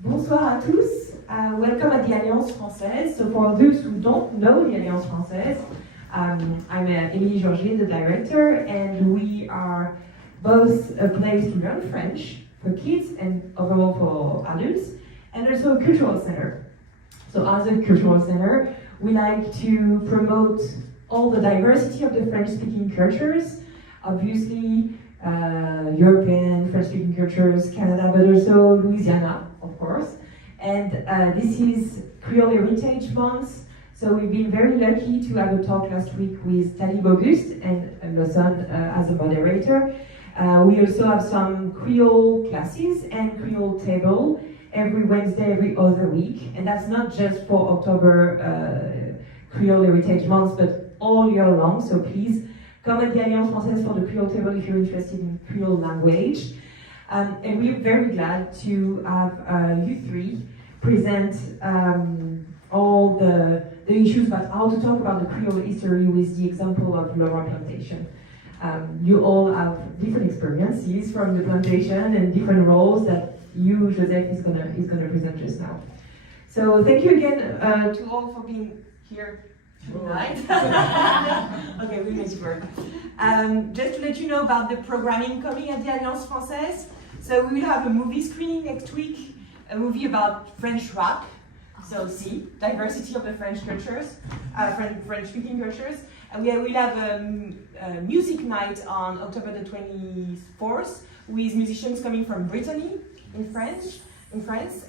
Bonsoir à tous. Welcome at the Alliance Française. So for those who don't know the Alliance Française, I'm Émilie Georgier, the director, and we are both a place to learn French for kids and overall for adults, and also a cultural center. So as a cultural center, we like to promote all the diversity of the French-speaking cultures, obviously European French-speaking cultures, Canada, but also Louisiana, of course. And this is Creole Heritage Month, so we've been very lucky to have a talk last week with Talib Auguste and Lawson as a moderator. We also have some Creole classes and Creole table every Wednesday, every other week, and that's not just for October Creole Heritage Month, but all year long, so please come at the Alliance Française for the Creole table if you're interested in Creole language. And we're very glad to have you three present all the issues about how to talk about the Creole history with the example of Laura Plantation. You all have different experiences from the plantation and different roles that you, Joseph, is gonna present just now. So thank you again to all for being here tonight. Okay, we'll make it work. Just to let you know about the programming coming at the Alliance Française. So we will have a movie screening next week, a movie about French rap. So see, diversity of the French cultures, French-speaking cultures. And we will have a music night on October the 24th with musicians coming from Brittany in France.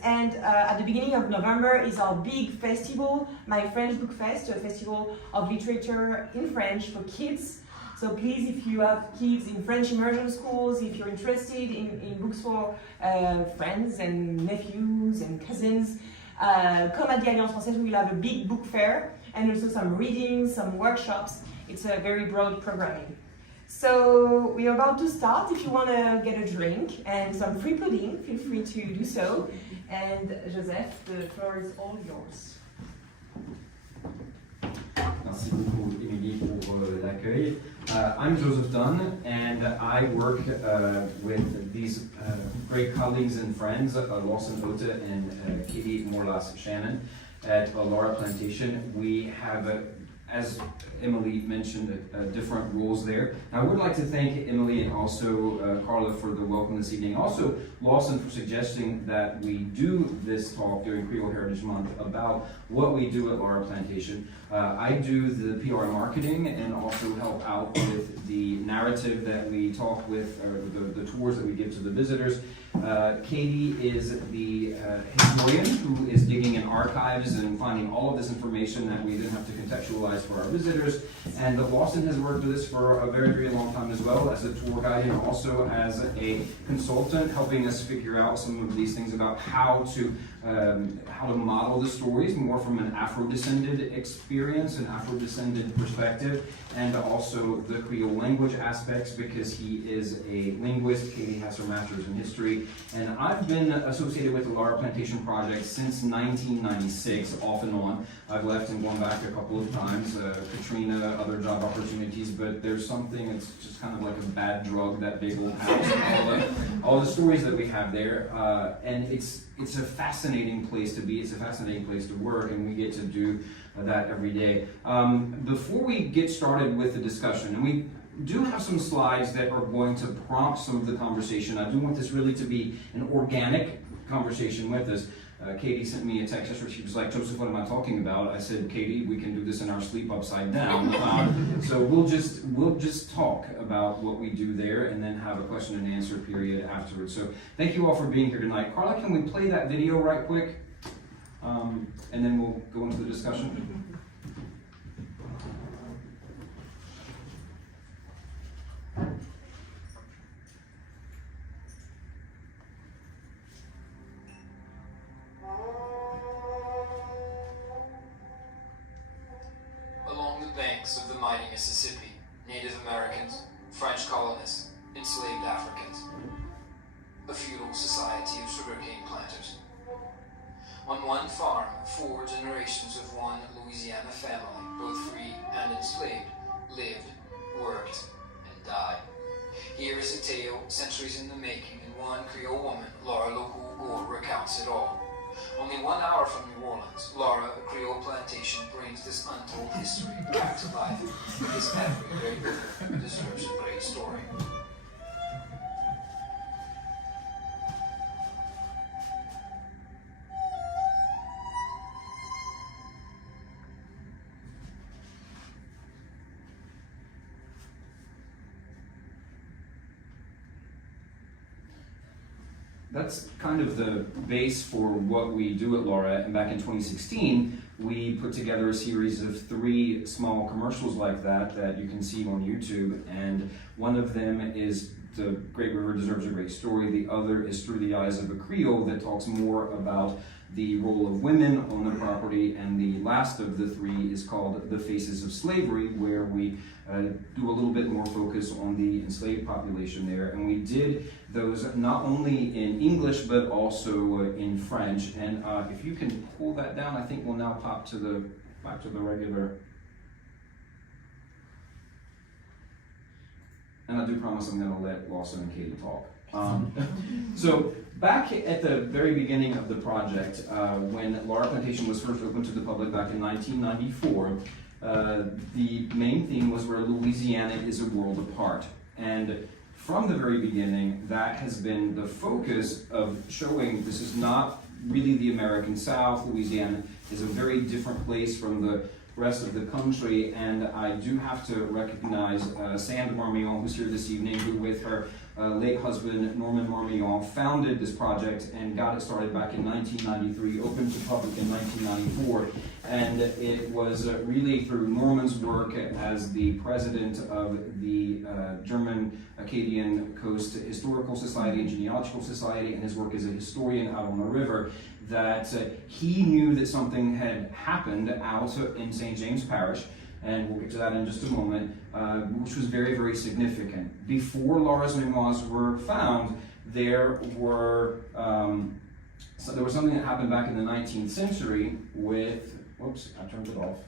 And at the beginning of November is our big festival, My French Book Fest, a festival of literature in French for kids. So please, if you have kids in French immersion schools, if you're interested in books for friends and nephews and cousins, come at the Alliance Française. We will have a big book fair and also some readings, some workshops. It's a very broad programming. So we are about to start. If you want to get a drink and some free pudding, feel free to do so. And Joseph, the floor is all yours. Merci beaucoup, Émilie, pour l'accueil. I'm Joseph Dunn, and I work with these great colleagues and friends, Lawson Ota and Katy Morlas Shannon, at Laura Plantation. We have as Emily mentioned, different roles there. Now, I would like to thank Emily and also Carla for the welcome this evening. Also, Lawson for suggesting that we do this talk during Creole Heritage Month about what we do at Laura Plantation. I do the PR marketing and also help out with the narrative that we talk with, or the tours that we give to the visitors. Katy is the historian who is digging in archives and finding all of this information that we then have to contextualize for our visitors. And Lawson has worked with us for a very, very long time as well as a tour guide and also as a consultant, helping us figure out some of these things about how to model the stories more from an Afro-descended experience, an Afro-descended perspective, and also the Creole language aspects, because he is a linguist. Katy has her master's in history, and I've been associated with the Laura Plantation Project since 1996, off and on. I've left and gone back a couple of times, Katrina, other job opportunities, but there's something, it's just kind of like a bad drug, that big old house, all the stories that we have there, and it's a fascinating place to be, it's a fascinating place to work, and we get to do that every day. Before we get started with the discussion, and we do have some slides that are going to prompt some of the conversation. I do want this really to be an organic conversation with us. Katy sent me a text yesterday. She was like, "Joseph, what am I talking about?" I said, "Katy, we can do this in our sleep upside down." So we'll just talk about what we do there, and then have a question and answer period afterwards. So thank you all for being here tonight. Carla, can we play that video right quick, and then we'll go into the discussion. Of the mighty Mississippi, Native Americans, French colonists, enslaved Africans. A feudal society of sugarcane planters. On one farm, 4 generations of one Louisiana family, both free and enslaved, lived, worked, and died. Here is a tale, centuries in the making, and one Creole woman, Laura Plantation, recounts it all. deserves a great story. That's kind of the base for what we do at Laura, and back in 2016, we put together a series of 3 small commercials like that you can see on YouTube, and one of them is The Great River Deserves a Great Story, the other is Through the Eyes of a Creole, that talks more about the role of women on the property, and the last of the 3 is called The Faces of Slavery, where we do a little bit more focus on the enslaved population there. And we did those not only in English, but also in French. And if you can pull that down, I think we'll now pop to the back to the regular. And I do promise I'm going to let Lawson and Katy talk. So back at the very beginning of the project, when Laura Plantation was first opened to the public back in 1994, the main theme was where Louisiana is a world apart. And from the very beginning, that has been the focus of showing this is not really the American South. Louisiana is a very different place from the rest of the country, and I do have to recognize Sandra Marmillon, who's here this evening, who with her late husband Norman Marmillon founded this project and got it started back in 1993, opened to public in 1994, and it was really through Norman's work as the president of the German Acadian Coast Historical Society and Genealogical Society, and his work as a historian out on the river, that he knew that something had happened out in St. James Parish, and we'll get to that in just a moment, which was very, very significant. Before Laura's memoirs were found, there was something that happened back in the 19th century with, whoops, I turned it off.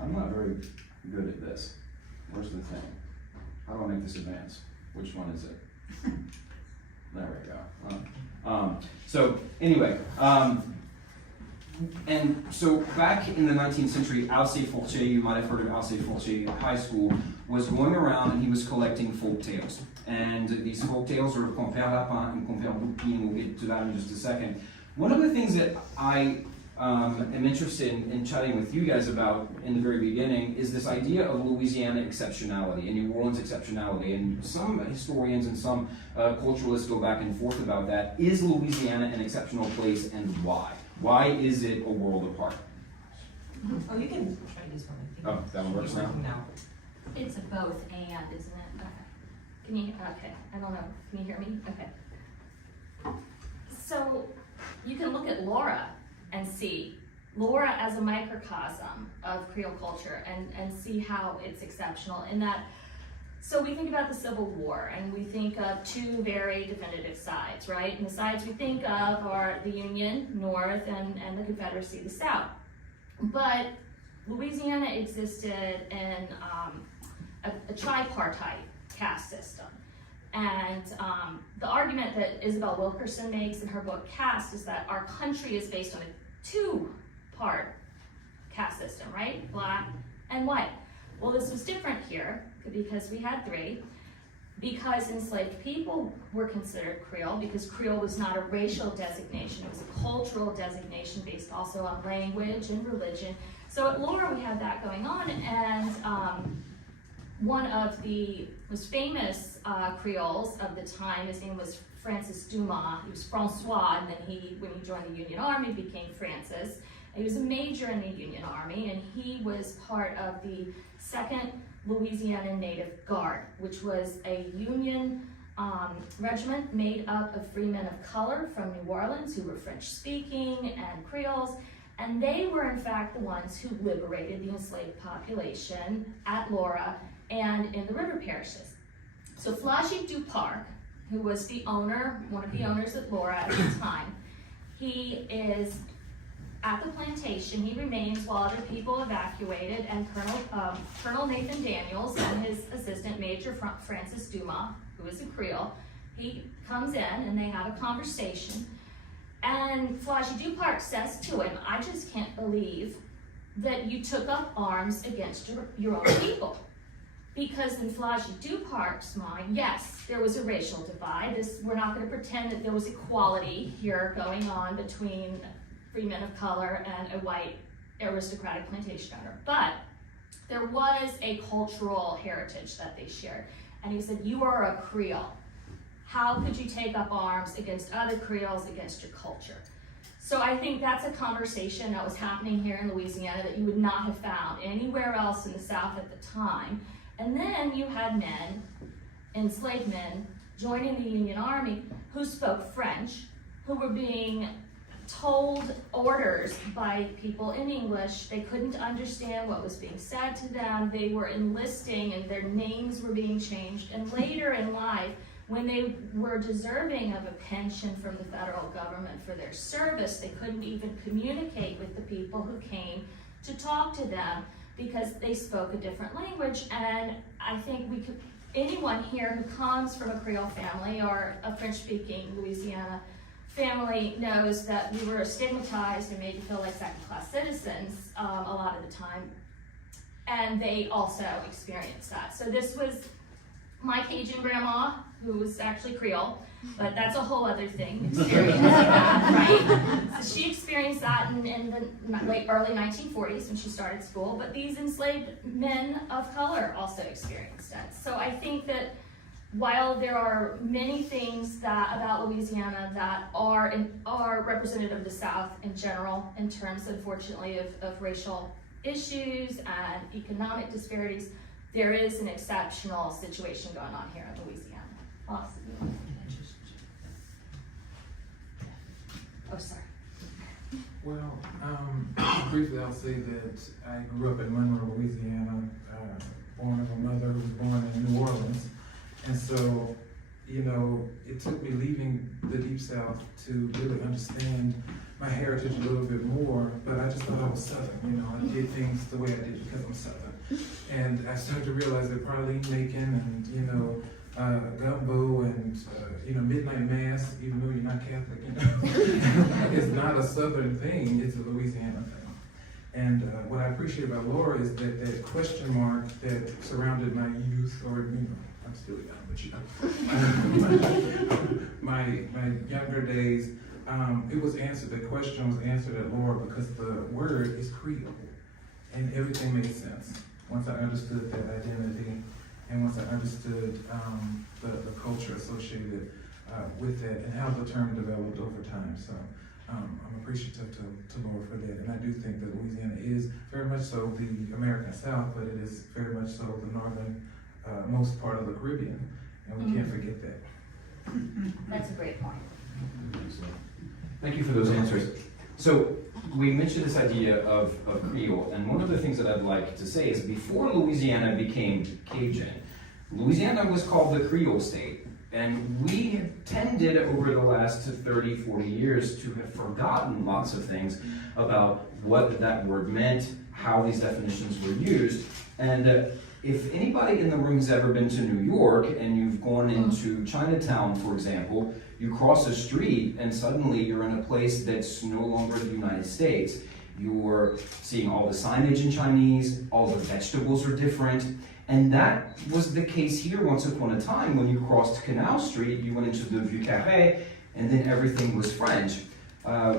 I'm not very good at this. Where's the thing? How do I make this advance? Which one is it? There we go. So anyway, and so back in the 19th century, Alcée Fortier, you might have heard of Alcée Fortier High School, was going around and he was collecting folk tales. And these folk tales are Compère Lapin and Compère Lupin. We'll get to that in just a second. One of the things that I am interested in chatting with you guys about in the very beginning is this idea of Louisiana exceptionality and New Orleans exceptionality. And some historians and some culturalists go back and forth about that. Is Louisiana an exceptional place, and why? Why is it a world apart? Oh, you can try this one. I think. Oh, that one works now? It's a both and, isn't it? Okay. Can you, okay, I don't know. Can you hear me? Okay. So you can look at Laura and see Laura as a microcosm of Creole culture and see how it's exceptional in that. So we think about the Civil War and we think of 2 very definitive sides, right? And the sides we think of are the Union, North, and the Confederacy, the South. But Louisiana existed in a tripartite caste system. And the argument that Isabel Wilkerson makes in her book Caste is that our country is based on a 2-part caste system, right? Black and white. Well, this was different here because we had 3. Because enslaved people were considered Creole, because Creole was not a racial designation, it was a cultural designation based also on language and religion. So at Laura we had that going on, and one of the most famous Creoles of the time, his name was Francis Dumas. He was Francois, and then when he joined the Union Army, became Francis. He was a major in the Union Army, and he was part of the 2nd Louisiana Native Guard, which was a Union regiment made up of free men of color from New Orleans who were French-speaking and Creoles, and they were in fact the ones who liberated the enslaved population at Laura and in the river parishes. So Flagy Duparc, who was the owner, one of the owners at Laura at the time, he is at the plantation. He remains while other people evacuated, and Colonel Nathan Daniels and his assistant, Major Francis Dumas, who is a Creole, he comes in and they have a conversation. And Flagy Duparc says to him, "I just can't believe that you took up arms against your own people." because in Flagey du Parc's mind, yes, there was a racial divide. We're not going to pretend that there was equality here going on between free men of color and a white aristocratic plantation owner, but there was a cultural heritage that they shared. And he said, you are a Creole. How could you take up arms against other Creoles, against your culture? So I think that's a conversation that was happening here in Louisiana that you would not have found anywhere else in the South at the time. And then you had men, enslaved men, joining the Union Army who spoke French, who were being told orders by people in English. They couldn't understand what was being said to them. They were enlisting and their names were being changed. And later in life, when they were deserving of a pension from the federal government for their service, they couldn't even communicate with the people who came to talk to them because they spoke a different language. And I think anyone here who comes from a Creole family or a French-speaking Louisiana family knows that we were stigmatized and made to feel like second-class citizens a lot of the time, and they also experienced that. So this was my Cajun grandma, who was actually Creole, but that's a whole other thing, experiencing that, right? So she experienced that in the early 1940s when she started school, but these enslaved men of color also experienced it. So I think that while there are many things about Louisiana that are representative of the South in general, in terms, unfortunately, of racial issues and economic disparities, there is an exceptional situation going on here in Louisiana. Lawson, you want to finish? Oh, sorry. Well, briefly I'll say that I grew up in Monroe, Louisiana, born of a mother who was born in New Orleans. And so, you know, it took me leaving the Deep South to really understand my heritage a little bit more, but I just thought I was Southern, you know, I did things the way I did because I'm Southern. And I started to realize that praline making and, you know, gumbo and, you know, midnight mass, even though you're not Catholic, you know, it's not a Southern thing, it's a Louisiana thing. And what I appreciate about Laura is that question mark that surrounded my youth, or, you know, I'm still young, but you know, my younger days, it was answered, the question was answered at Laura because the word is Creole, and everything made sense once I understood that identity, and once I understood the culture associated with that, and how the term developed over time. So I'm appreciative to Laura for that, and I do think that Louisiana is very much so the American South, but it is very much so the northern most part of the Caribbean, and we can't forget that. That's a great point. Thank you for those answers. So we mentioned this idea of Creole, and one of the things that I'd like to say is before Louisiana became Cajun, Louisiana was called the Creole state, and we have tended over the last 30, 40 years to have forgotten lots of things about what that word meant, how these definitions were used, and if anybody in the room has ever been to New York and you've gone into Chinatown, for example, you cross a street and suddenly you're in a place that's no longer the United States. You're seeing all the signage in Chinese, all the vegetables are different, and that was the case here once upon a time. When you crossed Canal Street, you went into the Vieux Carré, and then everything was French.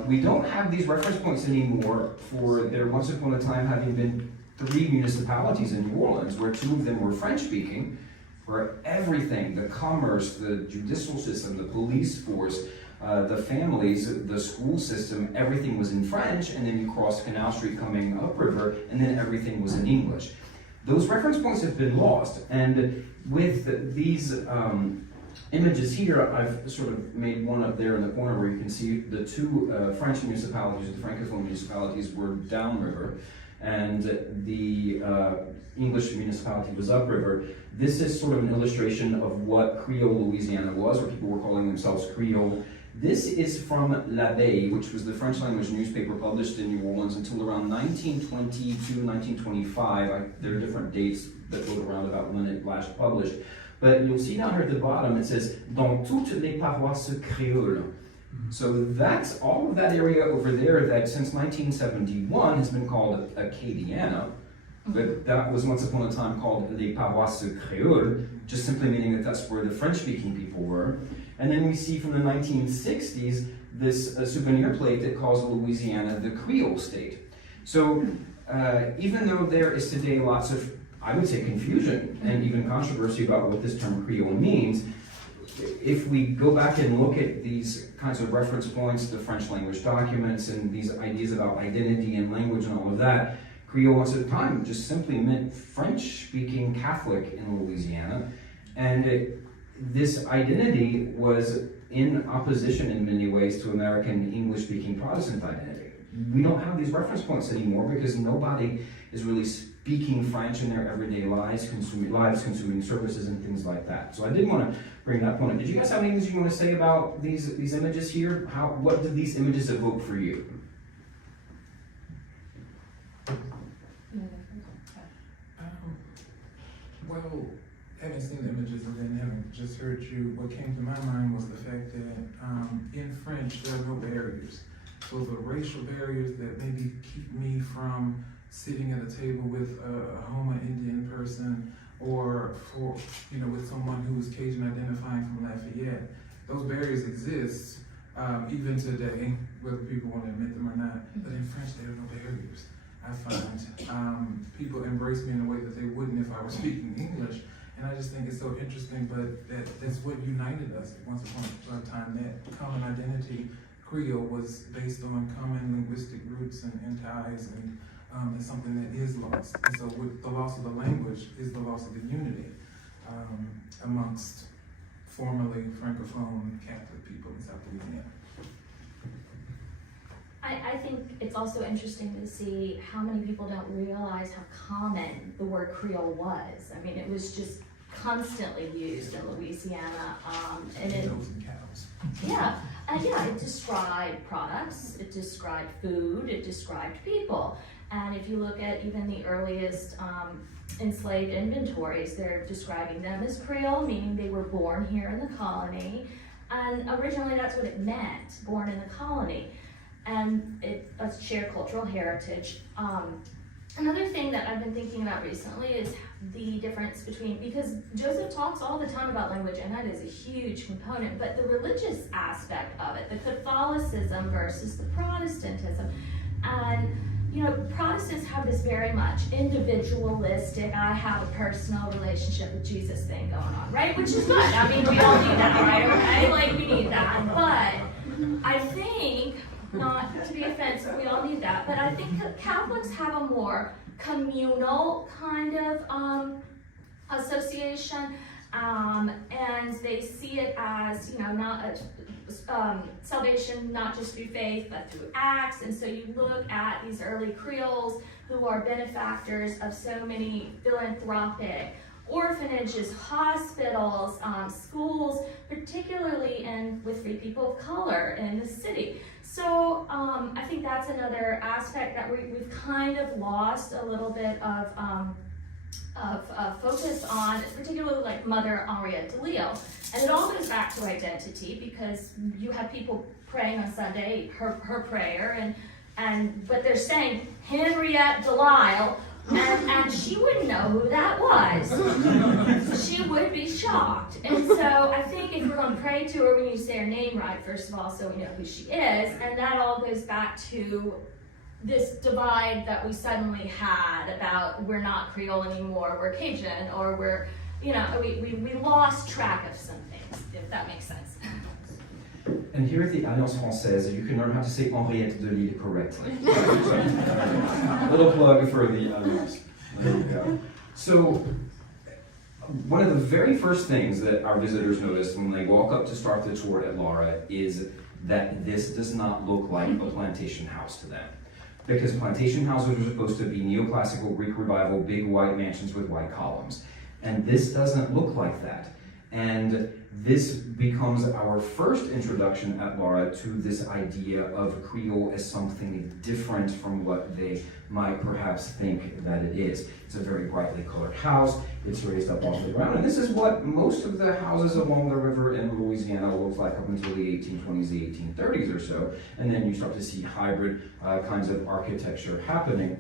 We don't have these reference points anymore for there once upon a time having been 3 municipalities in New Orleans, where 2 of them were French-speaking, where everything, the commerce, the judicial system, the police force, the families, the school system, everything was in French, and then you crossed Canal Street coming upriver, and then everything was in English. Those reference points have been lost, and with these images here, I've sort of made one up there in the corner where you can see the 2 French municipalities, the Francophone municipalities, were downriver, and the English municipality was upriver. This is sort of an illustration of what Creole Louisiana was, where people were calling themselves Creole. This is from L'Abeille, which was the French language newspaper published in New Orleans until around 1922, 1925. There are different dates that float around about when it last published. But you'll see down here at the bottom, it says, dans toutes les paroisses créoles. So that's all of that area over there that since 1971 has been called Acadiana. But that was once upon a time called les paroisses créoles, just simply meaning that that's where the French-speaking people were. And then we see from the 1960s this souvenir plate that calls Louisiana the Creole state. So even though there is today lots of, I would say, confusion and even controversy about what this term Creole means, if we go back and look at these kinds of reference points, the French language documents, and these ideas about identity and language and all of that, Creole once at a time just simply meant French-speaking Catholic in Louisiana. And this identity was in opposition in many ways to American English-speaking Protestant identity. We don't have these reference points anymore because nobody is really speaking French in their everyday lives, consuming services and things like that. So I did want to bring that point up. Did you guys have anything you want to say about these images here? What did these images evoke for you? Well, having seen the images and then having just heard you, what came to my mind was the fact that in French there are no barriers. So the racial barriers that maybe keep me from sitting at a table with a Houma Indian person or with someone who is Cajun identifying from Lafayette, those barriers exist even today, whether people want to admit them or not. But in French there are no barriers. I find people embrace me in a way that they wouldn't if I were speaking English. And I just think it's so interesting, but that's what united us. Once upon a time, that common identity, Creole, was based on common linguistic roots and ties, and it's something that is lost. And so with the loss of the language is the loss of the unity amongst formerly Francophone Catholic people in South Louisiana. I think it's also interesting to see how many people don't realize how common the word Creole was. I mean, it was just constantly used in Louisiana, and Cows. yeah, it described products, it described food, it described people. And if you look at even the earliest enslaved inventories, they're describing them as Creole, meaning they were born here in the colony. And originally that's what it meant, born in the colony. And it's shared cultural heritage. Another thing that I've been thinking about recently is the difference between, because Joseph talks all the time about language, and that is a huge component, but the religious aspect of it, the Catholicism versus the Protestantism. And Protestants have this very much individualistic, I have a personal relationship with Jesus thing going on, right? Which is good. I mean, we all need that, right? Okay? Like, we need that. But I think, not to be offensive, we all need that, but I think Catholics have a more communal kind of association, and they see it as, not salvation not just through faith, but through acts. And so you look at these early Creoles who are benefactors of so many philanthropic orphanages, hospitals, schools, particularly with free people of color in the city. So I think that's another aspect that we've kind of lost a little bit of focus on, particularly like Mother Henriette de Lille. And it all goes back to identity, because you have people praying on Sunday, her prayer, but they're saying Henriette de Lille, and she wouldn't know who that was. She would be shocked. And so I think if we're going to pray to her, we need to say her name right, first of all, so we know who she is. And that all goes back to this divide that we suddenly had about we're not Creole anymore, we're Cajun, or we're, we lost track of some things, if that makes sense. And here at the Alliance Française, you can learn how to say Henriette de Lille correctly. Little plug for the Alliance. There you go. So, one of the very first things that our visitors notice when they walk up to start the tour at Laura is that this does not look like a plantation house to them. Because plantation houses are supposed to be neoclassical Greek revival, big white mansions with white columns. And this doesn't look like that. And this becomes our first introduction at Laura to this idea of Creole as something different from what they might perhaps think that it is. It's a very brightly colored house, it's raised up off the ground, and this is what most of the houses along the river in Louisiana looked like up until the 1820s, the 1830s or so, and then you start to see hybrid kinds of architecture happening.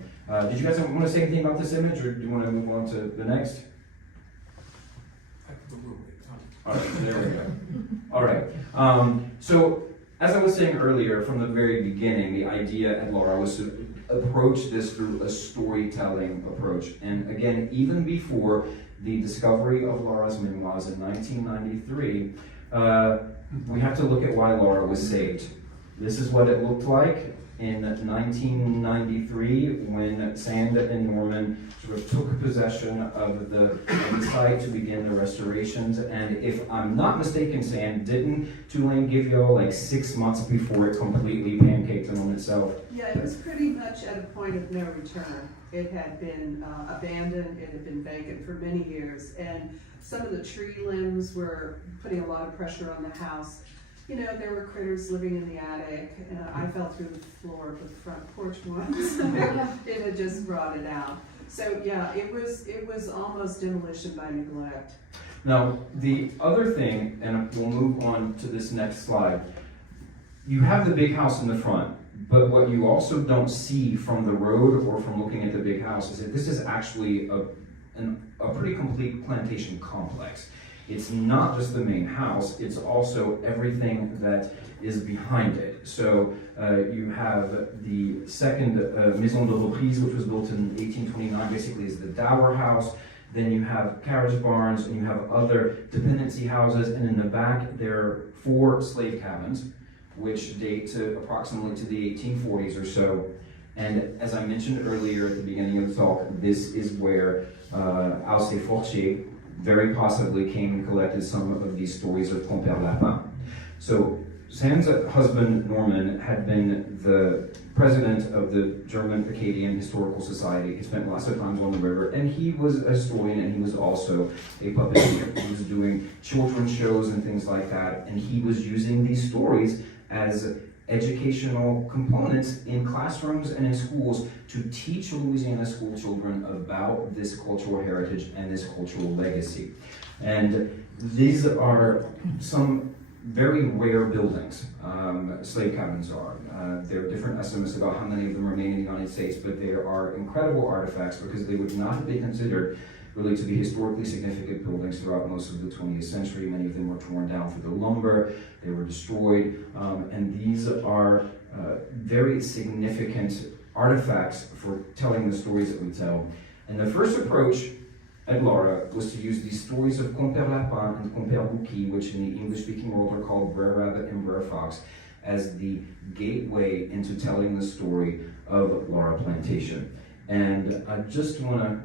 Did you guys want to say anything about this image, or do you want to move on to the next? All right, there we go. All right. So, as I was saying earlier, from the very beginning, the idea at Laura was to approach this through a storytelling approach. And again, even before the discovery of Laura's memoirs in 1993, we have to look at why Laura was saved. This is what it looked like in 1993 when Sand and Norman sort of took possession of the site to begin the restorations. And if I'm not mistaken, Sand, didn't Tulane give y'all like 6 months before it completely pancaked on itself? Yeah, it was pretty much at a point of no return. It had been abandoned, it had been vacant for many years, and some of the tree limbs were putting a lot of pressure on the house. You know, there were critters living in the attic, and I fell through the floor of the front porch once. It had just rotted out. So yeah, it was almost demolition by neglect. Now, the other thing, and we'll move on to this next slide, you have the big house in the front, but what you also don't see from the road or from looking at the big house is that this is actually a pretty complete plantation complex. It's not just the main house, it's also everything that is behind it. So you have the second Maison de Reprise, which was built in 1829, basically is the dower house. Then you have carriage barns, and you have other dependency houses, and in the back there are 4 slave cabins, which date to approximately to the 1840s or so. And as I mentioned earlier at the beginning of the talk, this is where Alcé Fortier very possibly came and collected some of these stories of Compère Lapin. So Sam's husband, Norman, had been the president of the German Acadian Historical Society. He spent lots of times on the river, and he was a historian, and he was also a puppeteer. He was doing children's shows and things like that, and he was using these stories as educational components in classrooms and in schools to teach Louisiana school children about this cultural heritage and this cultural legacy. And these are some very rare buildings. Slave cabins are. There are different estimates about how many of them remain in the United States, but there are incredible artifacts because they would not have been considered really to be historically significant buildings throughout most of the 20th century. Many of them were torn down for the lumber, they were destroyed, and these are very significant artifacts for telling the stories that we tell. And the first approach at Laura was to use these stories of Compère Lapin and Compère Bouquet, which in the English-speaking world are called Brer Rabbit and Brer Fox, as the gateway into telling the story of Laura Plantation. And I just want to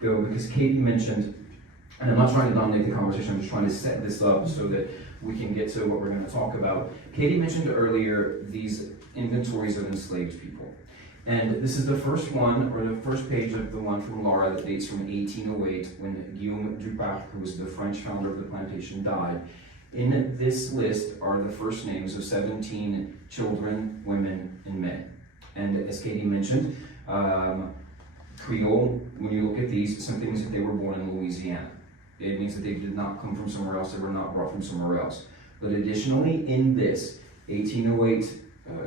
go, because Katy mentioned, and I'm not trying to dominate the conversation, I'm just trying to set this up so that we can get to what we're going to talk about. Katy mentioned earlier these inventories of enslaved people. And this is the first one, or the first page of the one from Laura that dates from 1808 when Guillaume Duparc, who was the French founder of the plantation, died. In this list are the first names of 17 children, women, and men. And as Katy mentioned, Creole, when you look at these, some things that they were born in Louisiana. It means that they did not come from somewhere else, they were not brought from somewhere else. But additionally, in this 1808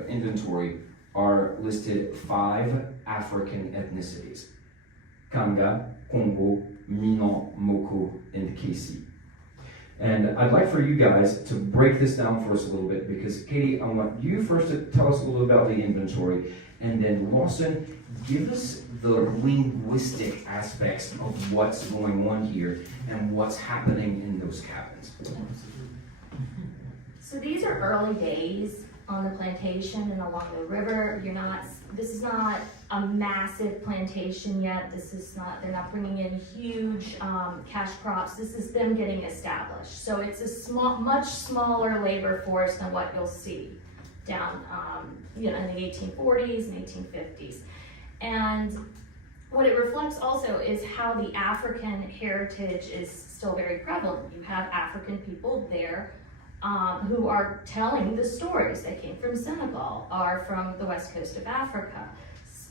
inventory are listed 5 African ethnicities: Kanga, Congo, Minan, Moko, and Kesi. And I'd like for you guys to break this down for us a little bit, because Katy, I want you first to tell us a little about the inventory, and then Lawson, give us the linguistic aspects of what's going on here and what's happening in those cabins. So these are early days on the plantation and along the river. This is not a massive plantation yet. They're not bringing in huge cash crops. This is them getting established. So it's a much smaller labor force than what you'll see down, in the 1840s and 1850s. And what it reflects also is how the African heritage is still very prevalent. You have African people there who are telling the stories. They came from Senegal, are from the west coast of Africa.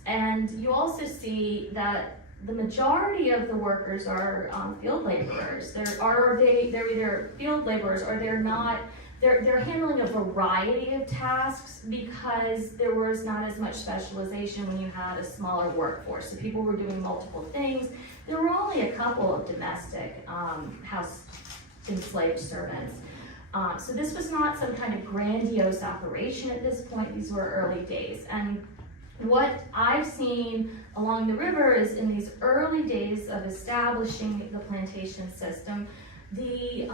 And you also see that the majority of the workers are field laborers. They're either field laborers or they're not. They're handling a variety of tasks because there was not as much specialization when you had a smaller workforce. So people were doing multiple things. There were only a couple of domestic house enslaved servants. So this was not some kind of grandiose operation at this point. These were early days. And what I've seen along the river is in these early days of establishing the plantation system, the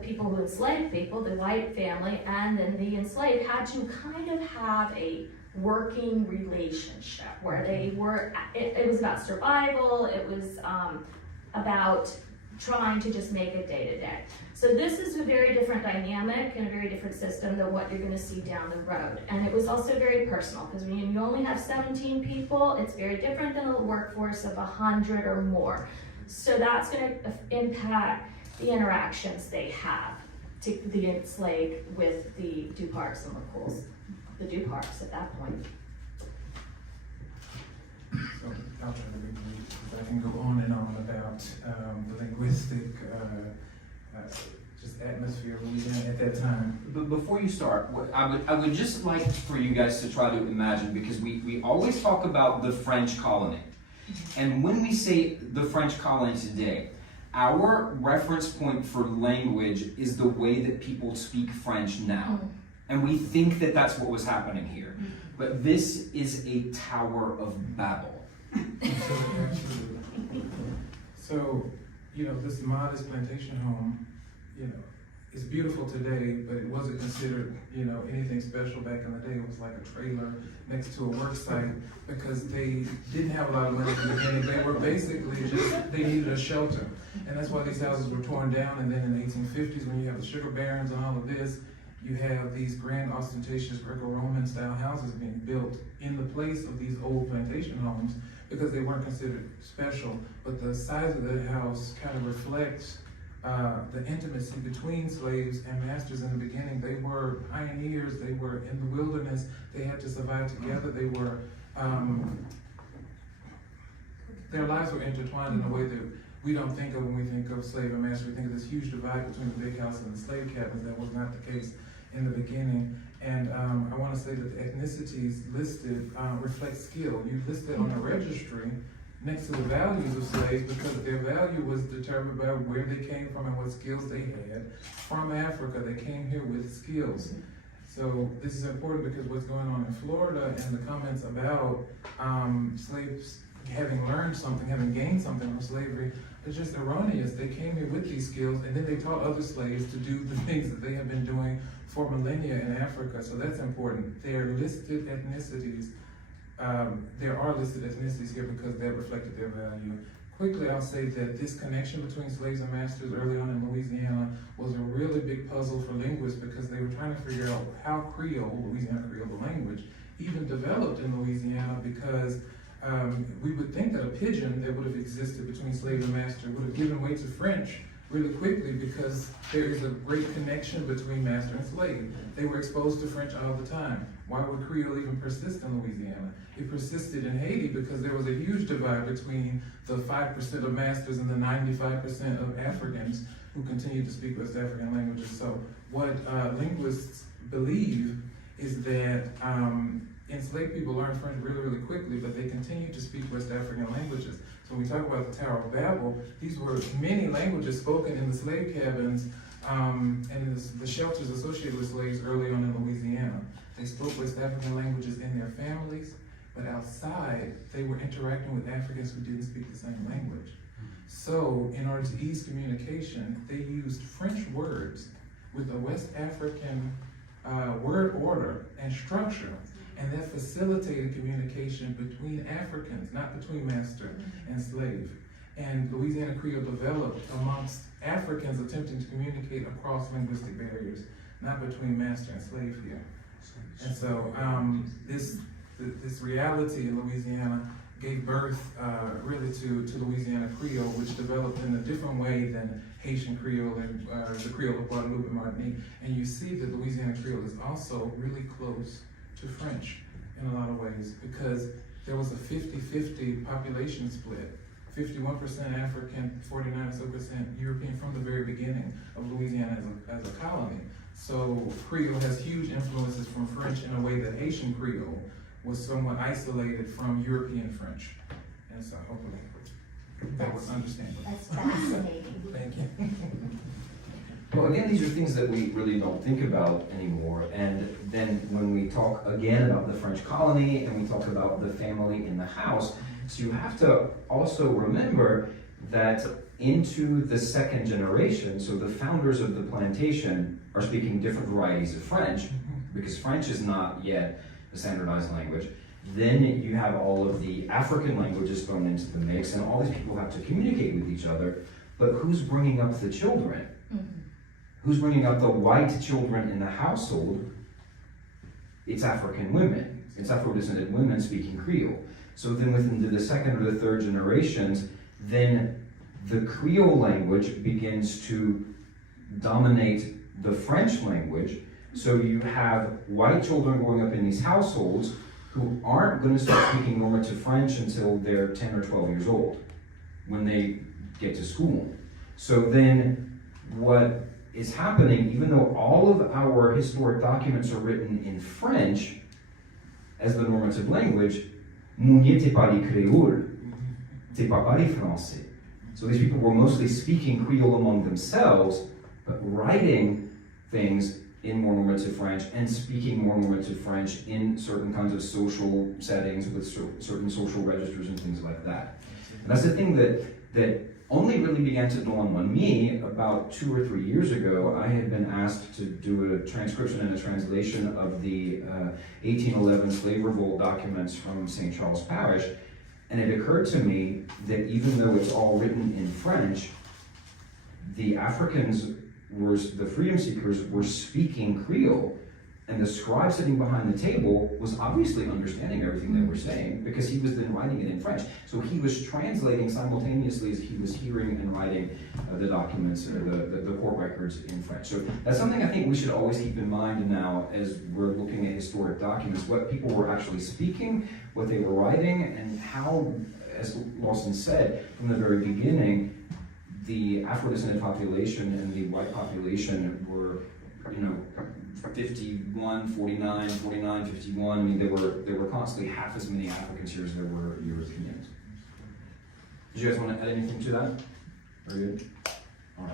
people who enslaved people, the white family, and then the enslaved had to kind of have a working relationship where they were, it was about survival, it was about trying to just make it day to day. So this is a very different dynamic and a very different system than what you're going to see down the road. And it was also very personal because when you only have 17 people, it's very different than a workforce of 100 or more. So that's going to impact the interactions they have, to the enslaved with the Duparcs and LaCoules, the Duparcs at that point. So I'll try to be brief, because I can go on and on about the linguistic just atmosphere of Louisiana at that time. But before you start, I would just like for you guys to try to imagine, because we always talk about the French colony. And when we say the French colony today, our reference point for language is the way that people speak French now. And we think that that's what was happening here. But this is a Tower of Babel. So, you know, this modest plantation home, you know, it's beautiful today, but it wasn't considered, you know, anything special back in the day. It was like a trailer next to a work site because they didn't have a lot of money in the beginning. They were basically just, they needed a shelter. And that's why these houses were torn down. And then in the 1850s, when you have the sugar barons and all of this, you have these grand, ostentatious Greco-Roman style houses being built in the place of these old plantation homes because they weren't considered special. But the size of the house kind of reflects the intimacy between slaves and masters in the beginning. They were pioneers, they were in the wilderness, they had to survive together, they were, their lives were intertwined in a way that we don't think of when we think of slave and master. We think of this huge divide between the big house and the slave cabins. That was not the case in the beginning. And I want to say that the ethnicities listed reflect skill. You listed on the registry next to the values of slaves because their value was determined by where they came from and what skills they had. From Africa, they came here with skills. So this is important because what's going on in Florida and the comments about slaves having learned something, having gained something from slavery, is just erroneous. They came here with these skills and then they taught other slaves to do the things that they have been doing for millennia in Africa. So that's important. They are listed ethnicities. There are listed ethnicities here because they reflected their value. Quickly, I'll say that this connection between slaves and masters early on in Louisiana was a really big puzzle for linguists because they were trying to figure out how Creole, Louisiana Creole, the language, even developed in Louisiana because we would think that a pidgin that would have existed between slave and master would have given way to French really quickly because there is a great connection between master and slave. They were exposed to French all the time. Why would Creole even persist in Louisiana? It persisted in Haiti because there was a huge divide between the 5% of masters and the 95% of Africans who continued to speak West African languages. So what linguists believe is that enslaved people learn French really, really quickly, but they continue to speak West African languages. So when we talk about the Tower of Babel, these were many languages spoken in the slave cabins and the shelters associated with slaves early on in Louisiana. They spoke West African languages in their families, but outside, they were interacting with Africans who didn't speak the same language. So in order to ease communication, they used French words with a West African word order and structure. And that facilitated communication between Africans, not between master and slave. And Louisiana Creole developed amongst Africans attempting to communicate across linguistic barriers, not between master and slave here. And so this reality in Louisiana gave birth really to Louisiana Creole, which developed in a different way than Haitian Creole and the Creole of Guadeloupe and Martinique. And you see that Louisiana Creole is also really close to French in a lot of ways, because there was a 50-50 population split. 51% African, 49 or so percent European from the very beginning of Louisiana as a colony. So Creole has huge influences from French in a way that Haitian Creole was somewhat isolated from European French. And so hopefully that was understandable. That's fascinating. Thank you. Well, again, these are things that we really don't think about anymore. And then when we talk again about the French colony and we talk about the family in the house, so you have to also remember that into the second generation, so the founders of the plantation are speaking different varieties of French, because French is not yet a standardized language. Then you have all of the African languages thrown into the mix, and all these people have to communicate with each other. But who's bringing up the children? Who's bringing up the white children in the household? It's African women. It's Afro-descended women speaking Creole. So then within the second or the third generations, then the Creole language begins to dominate the French language. So you have white children growing up in these households who aren't going to start speaking normative French until they're 10 or 12 years old, when they get to school. So then what is happening, even though all of our historic documents are written in French as the normative language, Mounier t'es parlé créole, t'es pas parlé français. So these people were mostly speaking Creole among themselves, but writing things in more normative French and speaking more normative French in certain kinds of social settings with certain social registers and things like that. And that's the thing that only really began to dawn on me about 2 or 3 years ago. I had been asked to do a transcription and a translation of the 1811 slave revolt documents from St. Charles Parish, and it occurred to me that even though it's all written in French, the Africans the freedom seekers were speaking Creole, and the scribe sitting behind the table was obviously understanding everything they were saying, because he was then writing it in French. So he was translating simultaneously as he was hearing and writing the documents, the court records in French. So that's something I think we should always keep in mind now as we're looking at historic documents, what people were actually speaking, what they were writing, and how, as Lawson said, from the very beginning, the Afro-descended population and the white population were, 51, 49, 49, 51. I mean, there were constantly half as many Africans here as there were Europeans. Did you guys want to add anything to that? Very good. All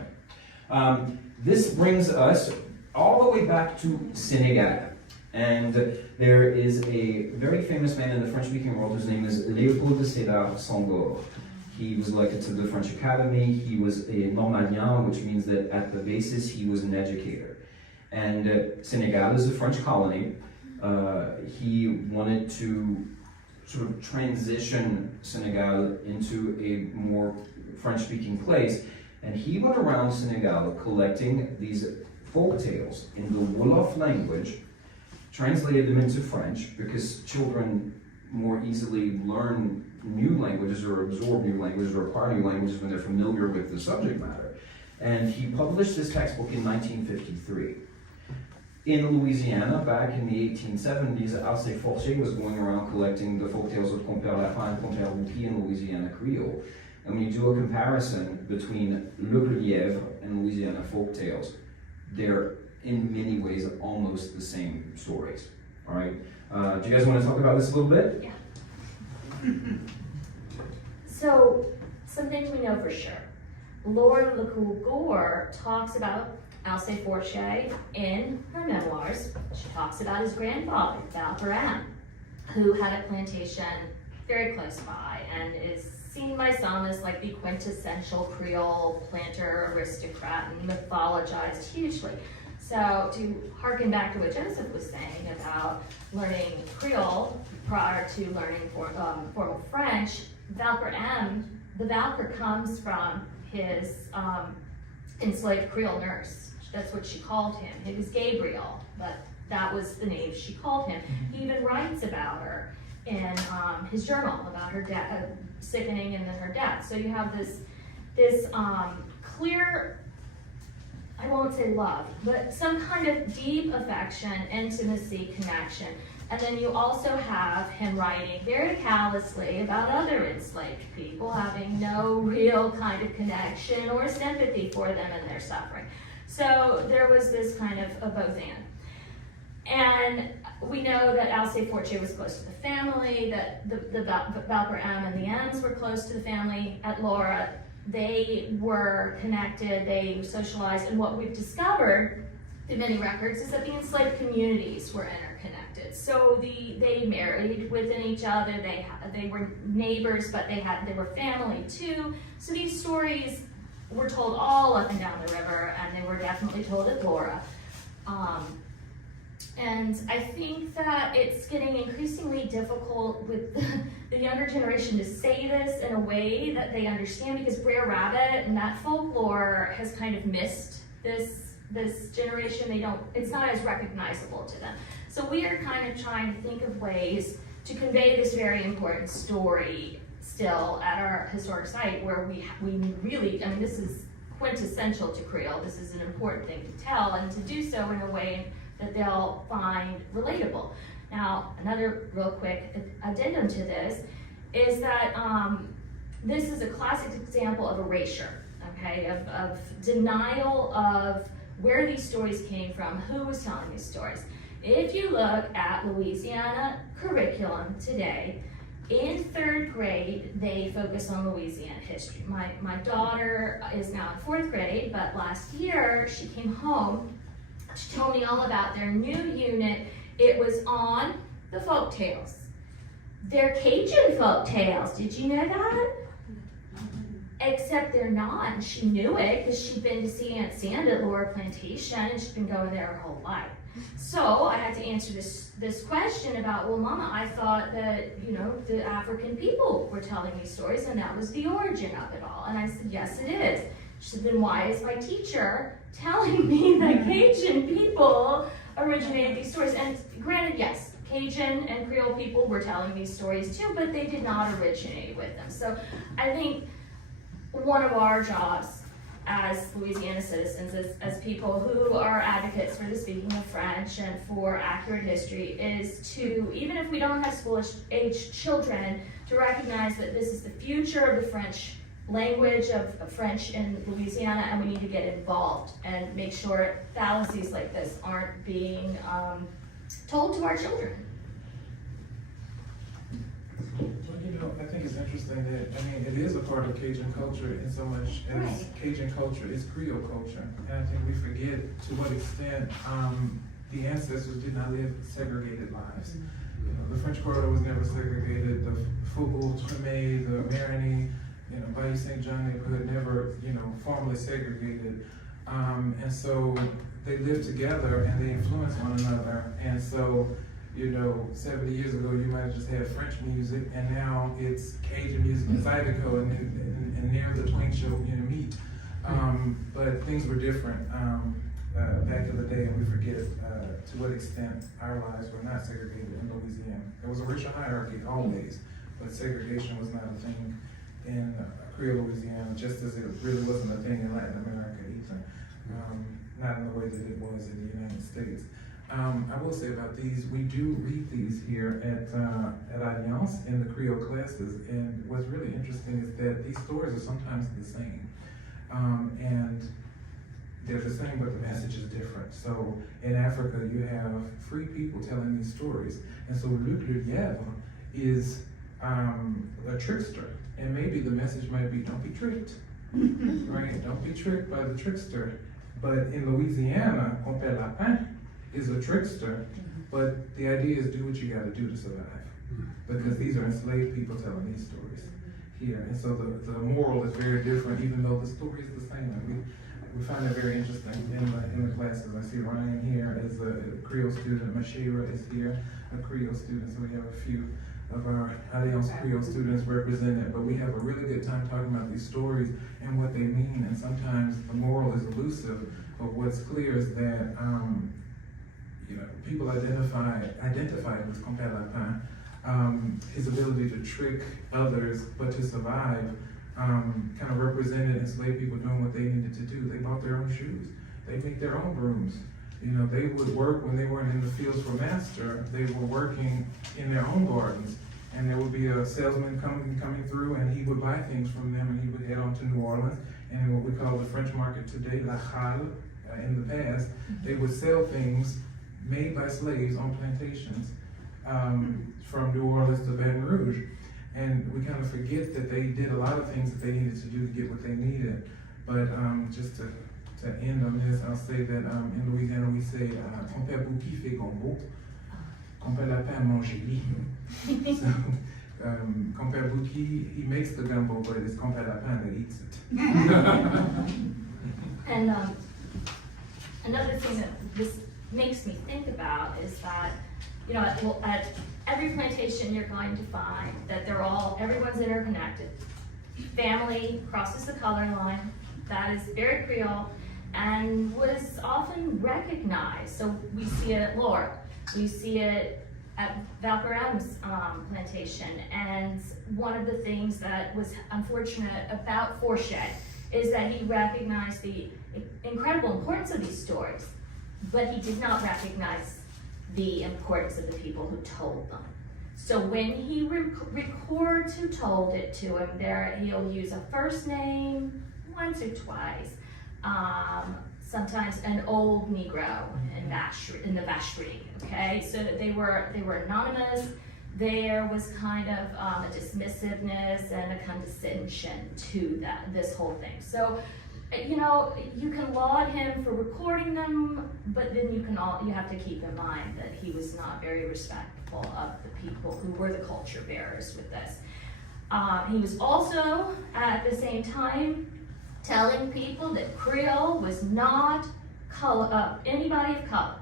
right. This brings us all the way back to Senegal. And there is a very famous man in the French-speaking world whose name is Léopold de Sédar Senghor. He was elected to the French Academy. He was a Normandien, which means that at the basis he was an educator. And Senegal is a French colony. He wanted to sort of transition Senegal into a more French-speaking place. And he went around Senegal collecting these folk tales in the Wolof language, translated them into French, because children more easily learn new languages or absorb new languages or acquire new languages when they're familiar with the subject matter. And he published this textbook in 1953. In Louisiana, back in the 1870s, Alcé Fortier was going around collecting the folk tales of Compère Lapin and Compère Loupi in Louisiana Creole. And when you do a comparison between Le Lièvre and Louisiana folk tales, they're in many ways almost the same stories. All right. Do you guys want to talk about this a little bit? Yeah. So, some things we know for sure. Laura Gore talks about Alcé Fortier in her memoirs. She talks about his grandfather, Valperrin, who had a plantation very close by and is seen by some as like the quintessential Creole planter aristocrat and mythologized hugely. So to harken back to what Joseph was saying about learning Creole prior to learning formal French, Valperrin, the Valper comes from his enslaved Creole nurse. That's what she called him. It was Gabriel, but that was the name she called him. He even writes about her his journal about her dad sickening and then her death. So you have this clear, I won't say love, but some kind of deep affection, intimacy, connection. And then you also have him writing very callously about other enslaved people, having no real kind of connection or sympathy for them and their suffering. So there was this kind of a both and. And we know that Alcée Fortier was close to the family, that the Valper M and the M's were close to the family. At Laura, they were connected, they socialized, and what we've discovered in many records is that the enslaved communities were interconnected. So they married within each other, they were neighbors, but they were family too. So these stories were told all up and down the river, and they were definitely told at Laura. And I think that it's getting increasingly difficult with the younger generation to say this in a way that they understand, because Brer Rabbit and that folklore has kind of missed this generation. It's not as recognizable to them. So we are kind of trying to think of ways to convey this very important story still at our historic site, where we really, I mean, this is quintessential to Creole. This is an important thing to tell, and to do so in a way that they'll find relatable. Now, another real quick addendum to this is that this is a classic example of erasure, okay, of denial of where these stories came from, who was telling these stories. If you look at Louisiana curriculum today, in 3rd grade, they focus on Louisiana history. My daughter is now in 4th grade, but last year she came home. She told me all about their new unit. It was on the folk tales. They're Cajun folk tales. Did you know that? Except they're not, and she knew it because she'd been to see Aunt Sand at Laura Plantation, and she'd been going there her whole life. So I had to answer this question about, well, Mama, I thought that, the African people were telling these stories, and that was the origin of it all. And I said, yes, it is. She said, then why is my teacher telling me that Cajun people originated these stories? And granted, yes, Cajun and Creole people were telling these stories too, but they did not originate with them. So I think one of our jobs as Louisiana citizens, as people who are advocates for the speaking of French and for accurate history, is to, even if we don't have school-age children, to recognize that this is the future of the French language, of French in Louisiana, and we need to get involved and make sure fallacies like this aren't being told to our children. Well, I think it's interesting that, it is a part of Cajun culture in so much as Right. Cajun culture is Creole culture. And I think we forget to what extent the ancestors did not live segregated lives. The French Quarter was never segregated. The Faubourg Tremé, the Marigny, Bayou St. John neighborhood never, formally segregated. And so they lived together and they influenced one another. And so, 70 years ago, you might have just had French music, and now it's Cajun music and Zydeco, and near the Twain Show, meet. But things were different back in the day, and we forget to what extent our lives were not segregated in Louisiana. There was a racial hierarchy always, but segregation was not a thing in Creole Louisiana, just as it really wasn't a thing in Latin America either. Not in the way that it was in the United States. I will say about these, we do read these here at Alliance in the Creole classes, and what's really interesting is that these stories are sometimes the same. And they're the same, but the message is different. So in Africa, you have free people telling these stories. And so Luc Le Lièvre is a trickster. And maybe the message might be, don't be tricked, right? Don't be tricked by the trickster. But in Louisiana, Compère Lapin is a trickster, but the idea is do what you gotta do to survive. Because these are enslaved people telling these stories here. And so the moral is very different, even though the story is the same. And we find that very interesting in the classes. I see Ryan here as a Creole student, Mashira is here, a Creole student, so we have a few of our Alliance Creole students represented, but we have a really good time talking about these stories and what they mean, and sometimes the moral is elusive, but what's clear is that people identified with Compère Lapin his ability to trick others, but to survive, kind of represented enslaved people doing what they needed to do. They bought their own shoes. They made their own brooms. You know, they would work when they weren't in the fields for master. They were working in their own gardens. And there would be a salesman coming through, and he would buy things from them, and he would head on to New Orleans. And in what we call the French market today, La Halle, in the past, they would sell things made by slaves on plantations from New Orleans to Baton Rouge. And we kind of forget that they did a lot of things that they needed to do to get what they needed. But just to end on this, I'll say that in Louisiana we say, ton père Bouki fait gombo, ton père lapin mange lit. So, Compère Bouki, he makes the gumbo, but it's Compère Lapin that eats it. And another thing that this makes me think about is that, you know, at every plantation you're going to find that everyone's interconnected. Family crosses the color line, that is very Creole, and was often recognized. So we see it at Laura, we see it at Valcarem's plantation, and one of the things that was unfortunate about Forchet is that he recognized the incredible importance of these stories, but he did not recognize the importance of the people who told them. So when he records who told it to him, he'll use a first name once or twice, sometimes an old Negro in the Vacherie, okay? So they were anonymous. There was kind of a dismissiveness and a condescension to this whole thing. So, you know, you can laud him for recording them, but then you have to keep in mind that he was not very respectful of the people who were the culture bearers with this. He was also, at the same time, telling people that Creole was not anybody of color.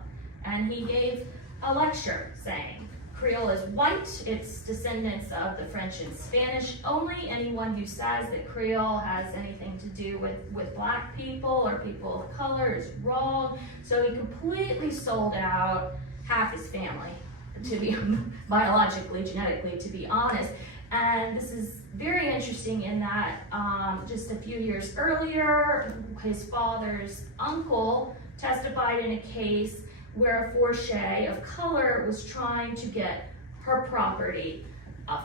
And he gave a lecture saying, Creole is white, it's descendants of the French and Spanish only. Anyone who says that Creole has anything to do with black people or people of color is wrong. So he completely sold out half his family, to be biologically, genetically, to be honest. And this is very interesting in that just a few years earlier, his father's uncle testified in a case where a Forchet of color was trying to get her property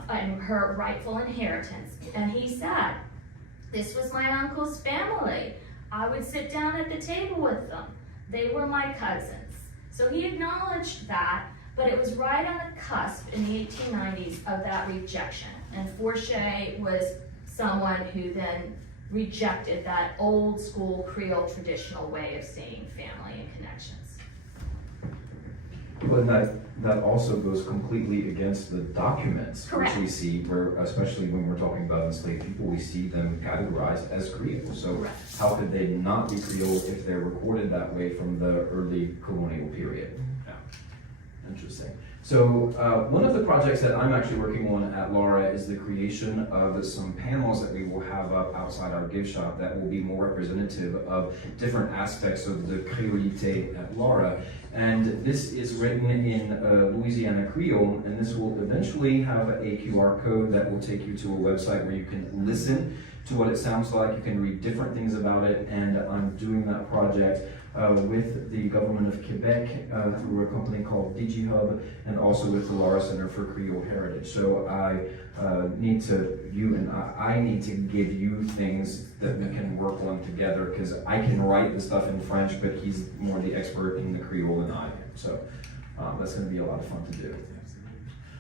and her rightful inheritance. And he said, this was my uncle's family. I would sit down at the table with them. They were my cousins. So he acknowledged that, but it was right on the cusp in the 1890s of that rejection. And Forchet was someone who then rejected that old school Creole traditional way of seeing family and connections. But that also goes completely against the documents. Correct. Which we see, where especially when we're talking about enslaved people, we see them categorized as Creole. So Correct. how could they not be Creole if they're recorded that way from the early colonial period? Yeah. Interesting. So one of the projects that I'm actually working on at Laura is the creation of some panels that we will have up outside our gift shop that will be more representative of different aspects of the Creolite at Laura. And this is written in Louisiana Creole, and this will eventually have a QR code that will take you to a website where you can listen to what it sounds like. You can read different things about it, and I'm doing that project with the government of Quebec through a company called DigiHub, and also with the Laura Center for Creole Heritage. So I need to give you things that we can work on together, because I can write the stuff in French, but he's more the expert in the Creole than I am. So that's going to be a lot of fun to do.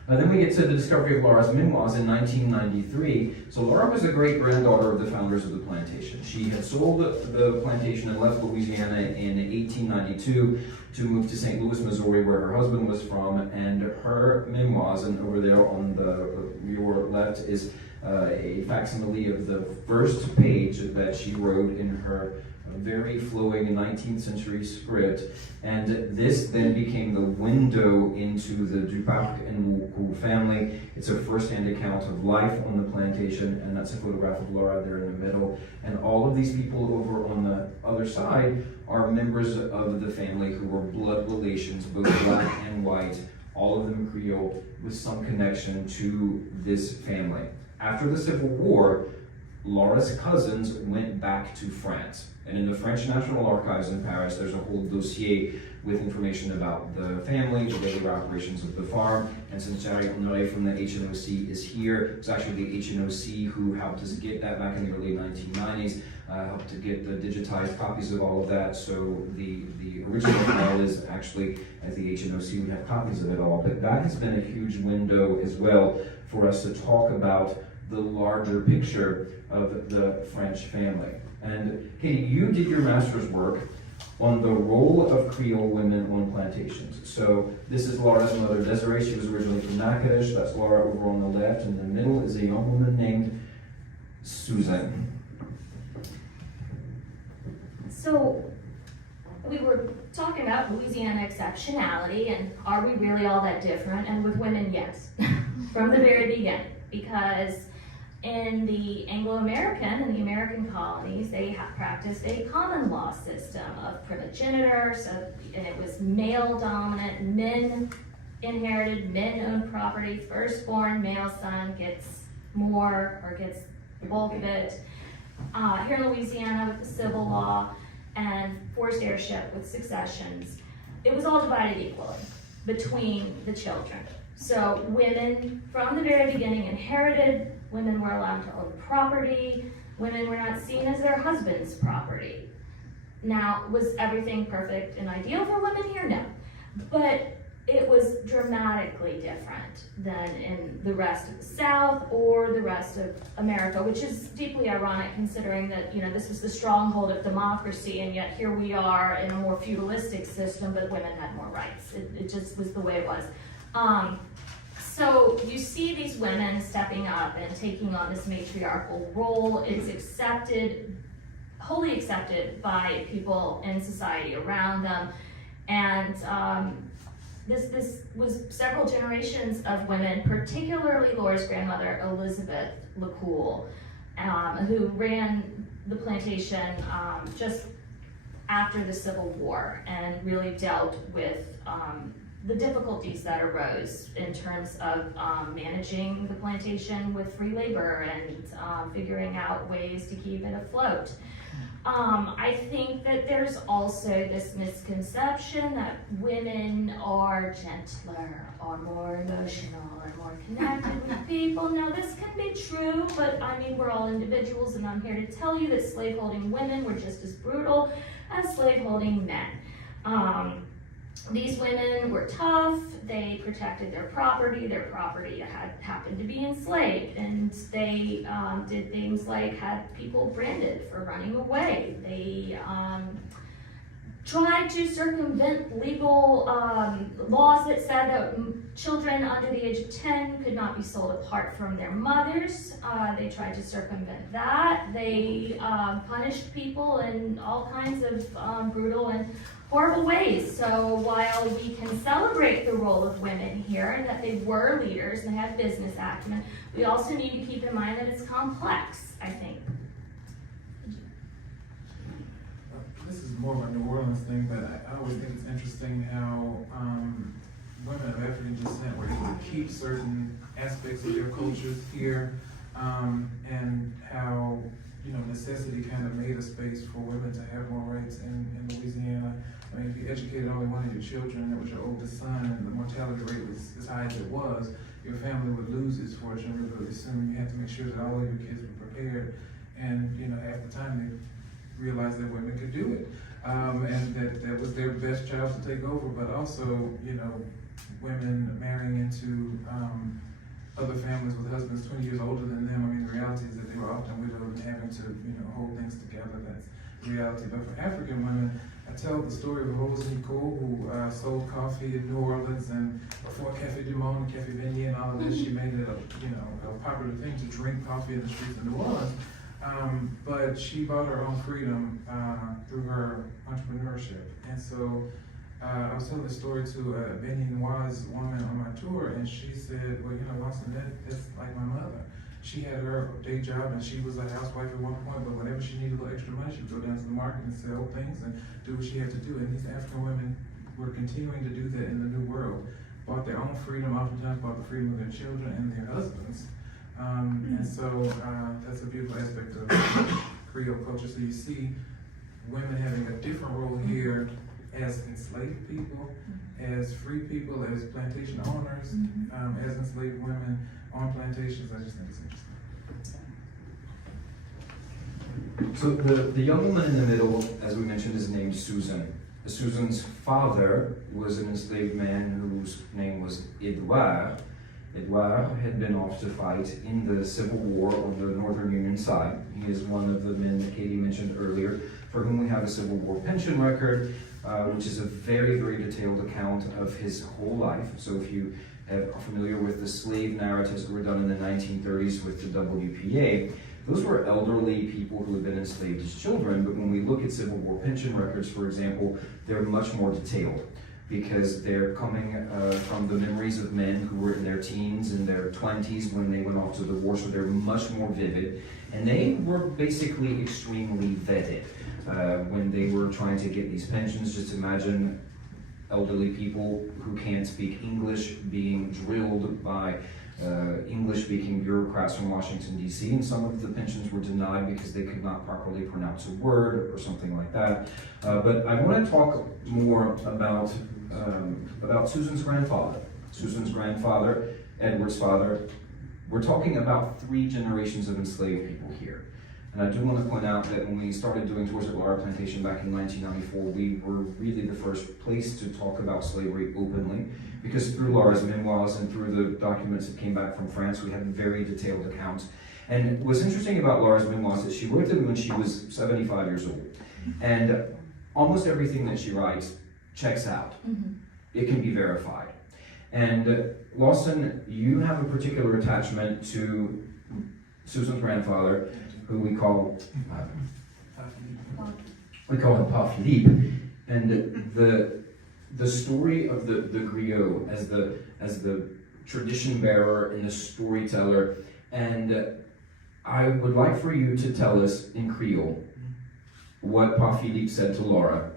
Then we get to the discovery of Laura's memoirs in 1993. So Laura was a great-granddaughter of the founders of the plantation. She had sold the plantation and left Louisiana in 1892 to move to St. Louis, Missouri, where her husband was from, and her memoirs, and over there on your left is a facsimile of the first page that she wrote in her very flowing 19th century script, and this then became the window into the Duparc and Loucou family. It's a first-hand account of life on the plantation, and that's a photograph of Laura there in the middle. And all of these people over on the other side are members of the family who were blood relations, both black and white, all of them Creole, with some connection to this family. After the Civil War, Laura's cousins went back to France. And in the French National Archives in Paris, there's a whole dossier with information about the family, the daily operations of the farm. And since Jerry Honoré from the HNOC is here, it's actually the HNOC who helped us get that back in the early 1990s, helped to get the digitized copies of all of that. So the original file is actually at the HNOC, we have copies of it all. But that has been a huge window as well for us to talk about the larger picture of the French family. And Katy, you did your master's work on the role of Creole women on plantations. So this is Laura's mother, Desiree. She was originally from Natchitoches. That's Laura over on the left. And in the middle is a young woman named Susan. So we were talking about Louisiana exceptionality and are we really all that different? And with women, yes, from the very beginning, because in the Anglo-American and the American colonies, they practiced a common law system of primogeniture, and it was male dominant, men inherited, men owned property, firstborn male son gets more or gets the bulk of it. Here in Louisiana with the civil law and forced heirship with successions, it was all divided equally between the children. So women from the very beginning inherited, women were allowed to own property, women were not seen as their husband's property. Now, was everything perfect and ideal for women here? No. But it was dramatically different than in the rest of the South or the rest of America, which is deeply ironic considering that, you know, this was the stronghold of democracy, and yet here we are in a more feudalistic system, but women had more rights. It just was the way it was. So you see these women stepping up and taking on this matriarchal role. It's accepted, wholly accepted by people in society around them. And this was several generations of women, particularly Laura's grandmother, Elizabeth LeCool, who ran the plantation just after the Civil War and really dealt with the difficulties that arose in terms of managing the plantation with free labor and figuring out ways to keep it afloat. I think that there's also this misconception that women are gentler or more emotional or more connected with people. Now this can be true, but I mean we're all individuals, and I'm here to tell you that slaveholding women were just as brutal as slaveholding men. These women were tough, they protected their property had happened to be enslaved, and they did things like had people branded for running away. They tried to circumvent legal laws that said that children under the age of 10 could not be sold apart from their mothers. They tried to circumvent that. They punished people in all kinds of brutal and horrible ways. So while we can celebrate the role of women here and that they were leaders and they had business acumen, we also need to keep in mind that it's complex, I think. This is more of a New Orleans thing, but I always think it's interesting how women of African descent were able to keep certain aspects of their cultures here, and how, you know, necessity kind of made a space for women to have more rights in Louisiana. I mean, if you educated only one of your children, that was your oldest son, and the mortality rate was as high as it was, your family would lose its fortune really soon. You had to make sure that all of your kids were prepared, and, you know, half the time they realized that women could do it, and that was their best child to take over. But also, you know, women marrying into other families with husbands 20 years older than them. I mean, the reality is that they were often widowed and having to, you know, hold things together. That's the reality. But for African women, I tell the story of Rose Nicole, who sold coffee in New Orleans, and before Café Du Monde, Café Beignet, and all of this, she made it a popular thing to drink coffee in the streets of New Orleans. But she bought her own freedom through her entrepreneurship. And so I was telling the story to a Benin-wise woman on my tour, and she said, well, you know, Lawson, that's like my mother. She had her day job, and she was a housewife at one point, but whenever she needed a little extra money, she would go down to the market and sell things and do what she had to do. And these African women were continuing to do that in the New World. Bought their own freedom, oftentimes bought the freedom of their children and their husbands. And so that's a beautiful aspect of Creole culture. So you see women having a different role here as enslaved people, as free people, as plantation owners, as enslaved women on plantations. I just think it's interesting. So the young woman in the middle, as we mentioned, is named Susan. Susan's father was an enslaved man whose name was Edouard. Edouard had been off to fight in the Civil War on the Northern Union side. He is one of the men that Katy mentioned earlier, for whom we have a Civil War pension record, which is a very, very detailed account of his whole life. So if you are familiar with the slave narratives that were done in the 1930s with the WPA, those were elderly people who had been enslaved as children, but when we look at Civil War pension records, for example, they're much more detailed because they're coming from the memories of men who were in their teens and their 20s when they went off to the war, so they're much more vivid. And they were basically extremely vetted when they were trying to get these pensions. Just imagine elderly people who can't speak English being drilled by English-speaking bureaucrats from Washington, D.C., and some of the pensions were denied because they could not properly pronounce a word or something like that. But I want to talk more about Susan's grandfather. Susan's grandfather, Edward's father. We're talking about 3 generations of enslaved people here. And I do want to point out that when we started doing tours at Laura Plantation back in 1994, we were really the first place to talk about slavery openly, because through Laura's memoirs and through the documents that came back from France, we had very detailed accounts. And what's interesting about Laura's memoirs is she wrote them when she was 75 years old. And almost everything that she writes checks out. It can be verified. And Lawson, you have a particular attachment to Susan's grandfather, who we call him Pa Philippe, and the story of the griot as the tradition bearer and the storyteller. And I would like for you to tell us in Creole what Pa Philippe said to Laura,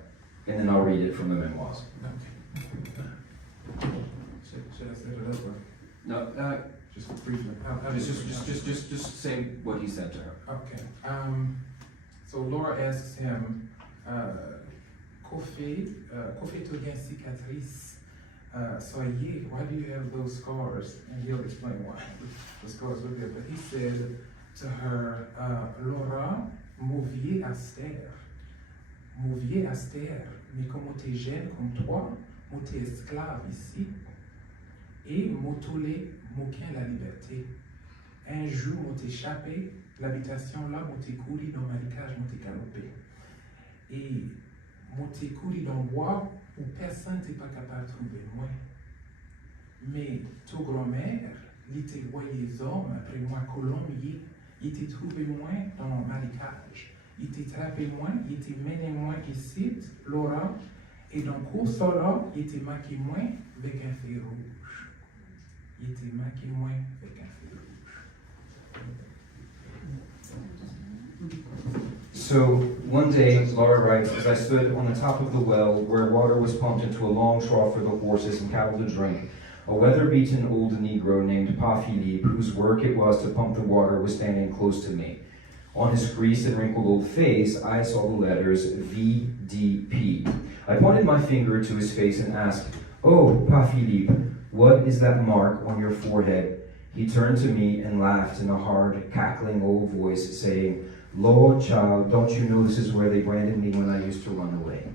and then I'll read it from the memoirs. Should I set it up or No, just briefly? just say what he said to her. Okay. So Laura asks him, Kofi to gen cicatrice, soyez, why do you have those scars? And he'll explain why the scars were there. But he said to her, Laura, mouvier Aster, mais comme t'es jeune comme toi, moi t'es esclave ici, et m'autolé m'aucun la liberté. Un jour, moi t'ai échappé, l'habitation là, moi t'ai couru dans ma cage, moi t'ai galopé. Et moi t'ai couru dans le bois où personne n'était pas capable de trouver moi. Mais ton grand-mère, il t'a voyé les hommes après moi colombier, il t'a trouvé moi dans ma cage. Il t'a trappé moi, il t'a mené moi ici, Laura, et dans le cours là, il t'a maquillé moi avec un fil rouge. Il t'a maquillé moi avec un fil rouge. So one day, Laura writes, as I stood on the top of the well where water was pumped into a long trough for the horses and cattle to drink, a weather-beaten old Negro named Pa Philippe, whose work it was to pump the water, was standing close to me. On his creased and wrinkled old face, I saw the letters VDP. I pointed my finger to his face and asked, "Oh, Pa Philippe, what is that mark on your forehead?" He turned to me and laughed in a hard, cackling old voice, saying, "Lord, child, don't you know this is where they branded me when I used to run away?"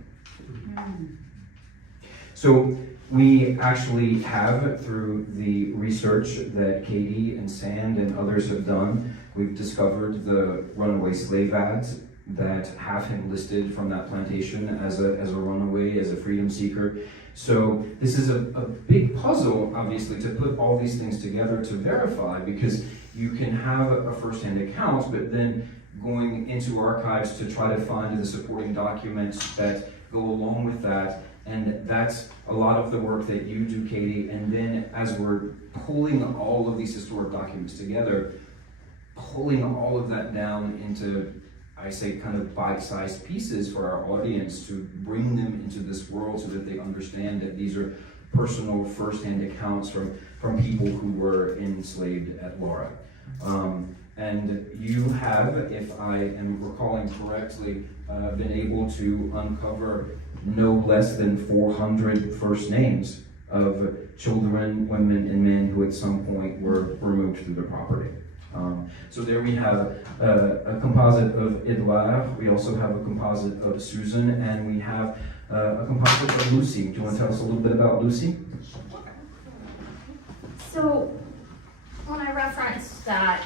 So we actually have, through the research that Katy and Sand and others have done, we've discovered the runaway slave ads that have him listed from that plantation as a runaway, as a freedom seeker. So this is a big puzzle, obviously, to put all these things together to verify, because you can have a first-hand account, but then going into archives to try to find the supporting documents that go along with that. And that's a lot of the work that you do, Katy. And then as we're pulling all of these historic documents together, pulling all of that down into, I say, kind of bite-sized pieces for our audience to bring them into this world so that they understand that these are personal first-hand accounts from people who were enslaved at Laura. And you have, if I am recalling correctly, been able to uncover no less than 400 first names of children, women, and men who at some point were removed through the property. So there we have a composite of Edouard, we also have a composite of Susan, and we have a composite of Lucy. Do you want to tell us a little bit about Lucy? So, when I referenced that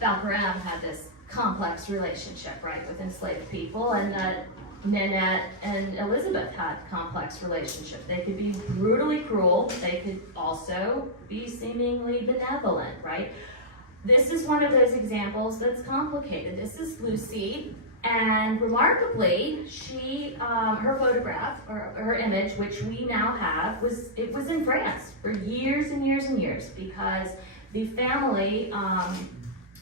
Valgraham had this complex relationship, right, with enslaved people, and that Nanette and Elizabeth had complex relationship. They could be brutally cruel, they could also be seemingly benevolent, right? This is one of those examples that's complicated. This is Lucy, and remarkably, she, her photograph, or her image, which we now have, was in France for years and years and years, because the family,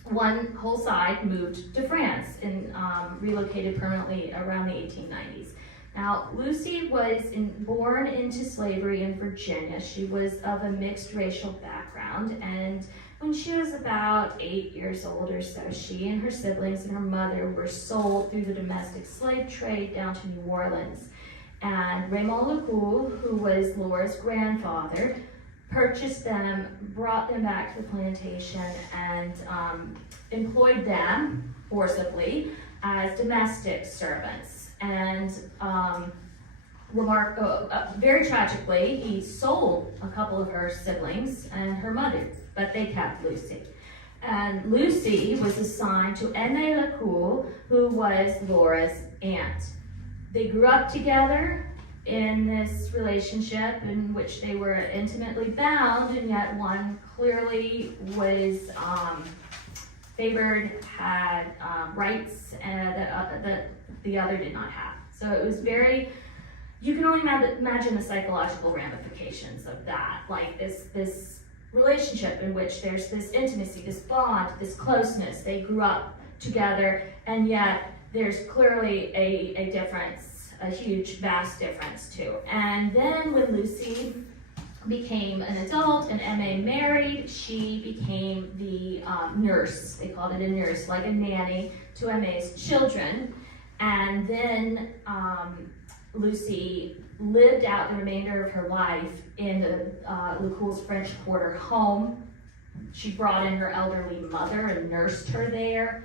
one whole side moved to France and relocated permanently around the 1890s. Now, Lucy was born into slavery in Virginia. She was of a mixed racial background, and when she was about 8 years old or so, she and her siblings and her mother were sold through the domestic slave trade down to New Orleans. And Raymond Lecoul, who was Laura's grandfather, purchased them, brought them back to the plantation, and employed them forcibly as domestic servants. And very tragically, he sold a couple of her siblings and her mother, but they kept Lucy. And Lucy was assigned to Aimée Lecoul, who was Laura's aunt. They grew up together in this relationship in which they were intimately bound, and yet one clearly was favored, had rights that the other did not have. So it was very, you can only imagine the psychological ramifications of that, like this relationship in which there's this intimacy, this bond, this closeness. They grew up together, and yet there's clearly a difference, a huge, vast difference too. And then when Lucy became an adult and Aimée married, she became the nurse. They called it a nurse, like a nanny to Aimée's children. And then Lucy lived out the remainder of her life in the Lecoul's French Quarter home. She brought in her elderly mother and nursed her there.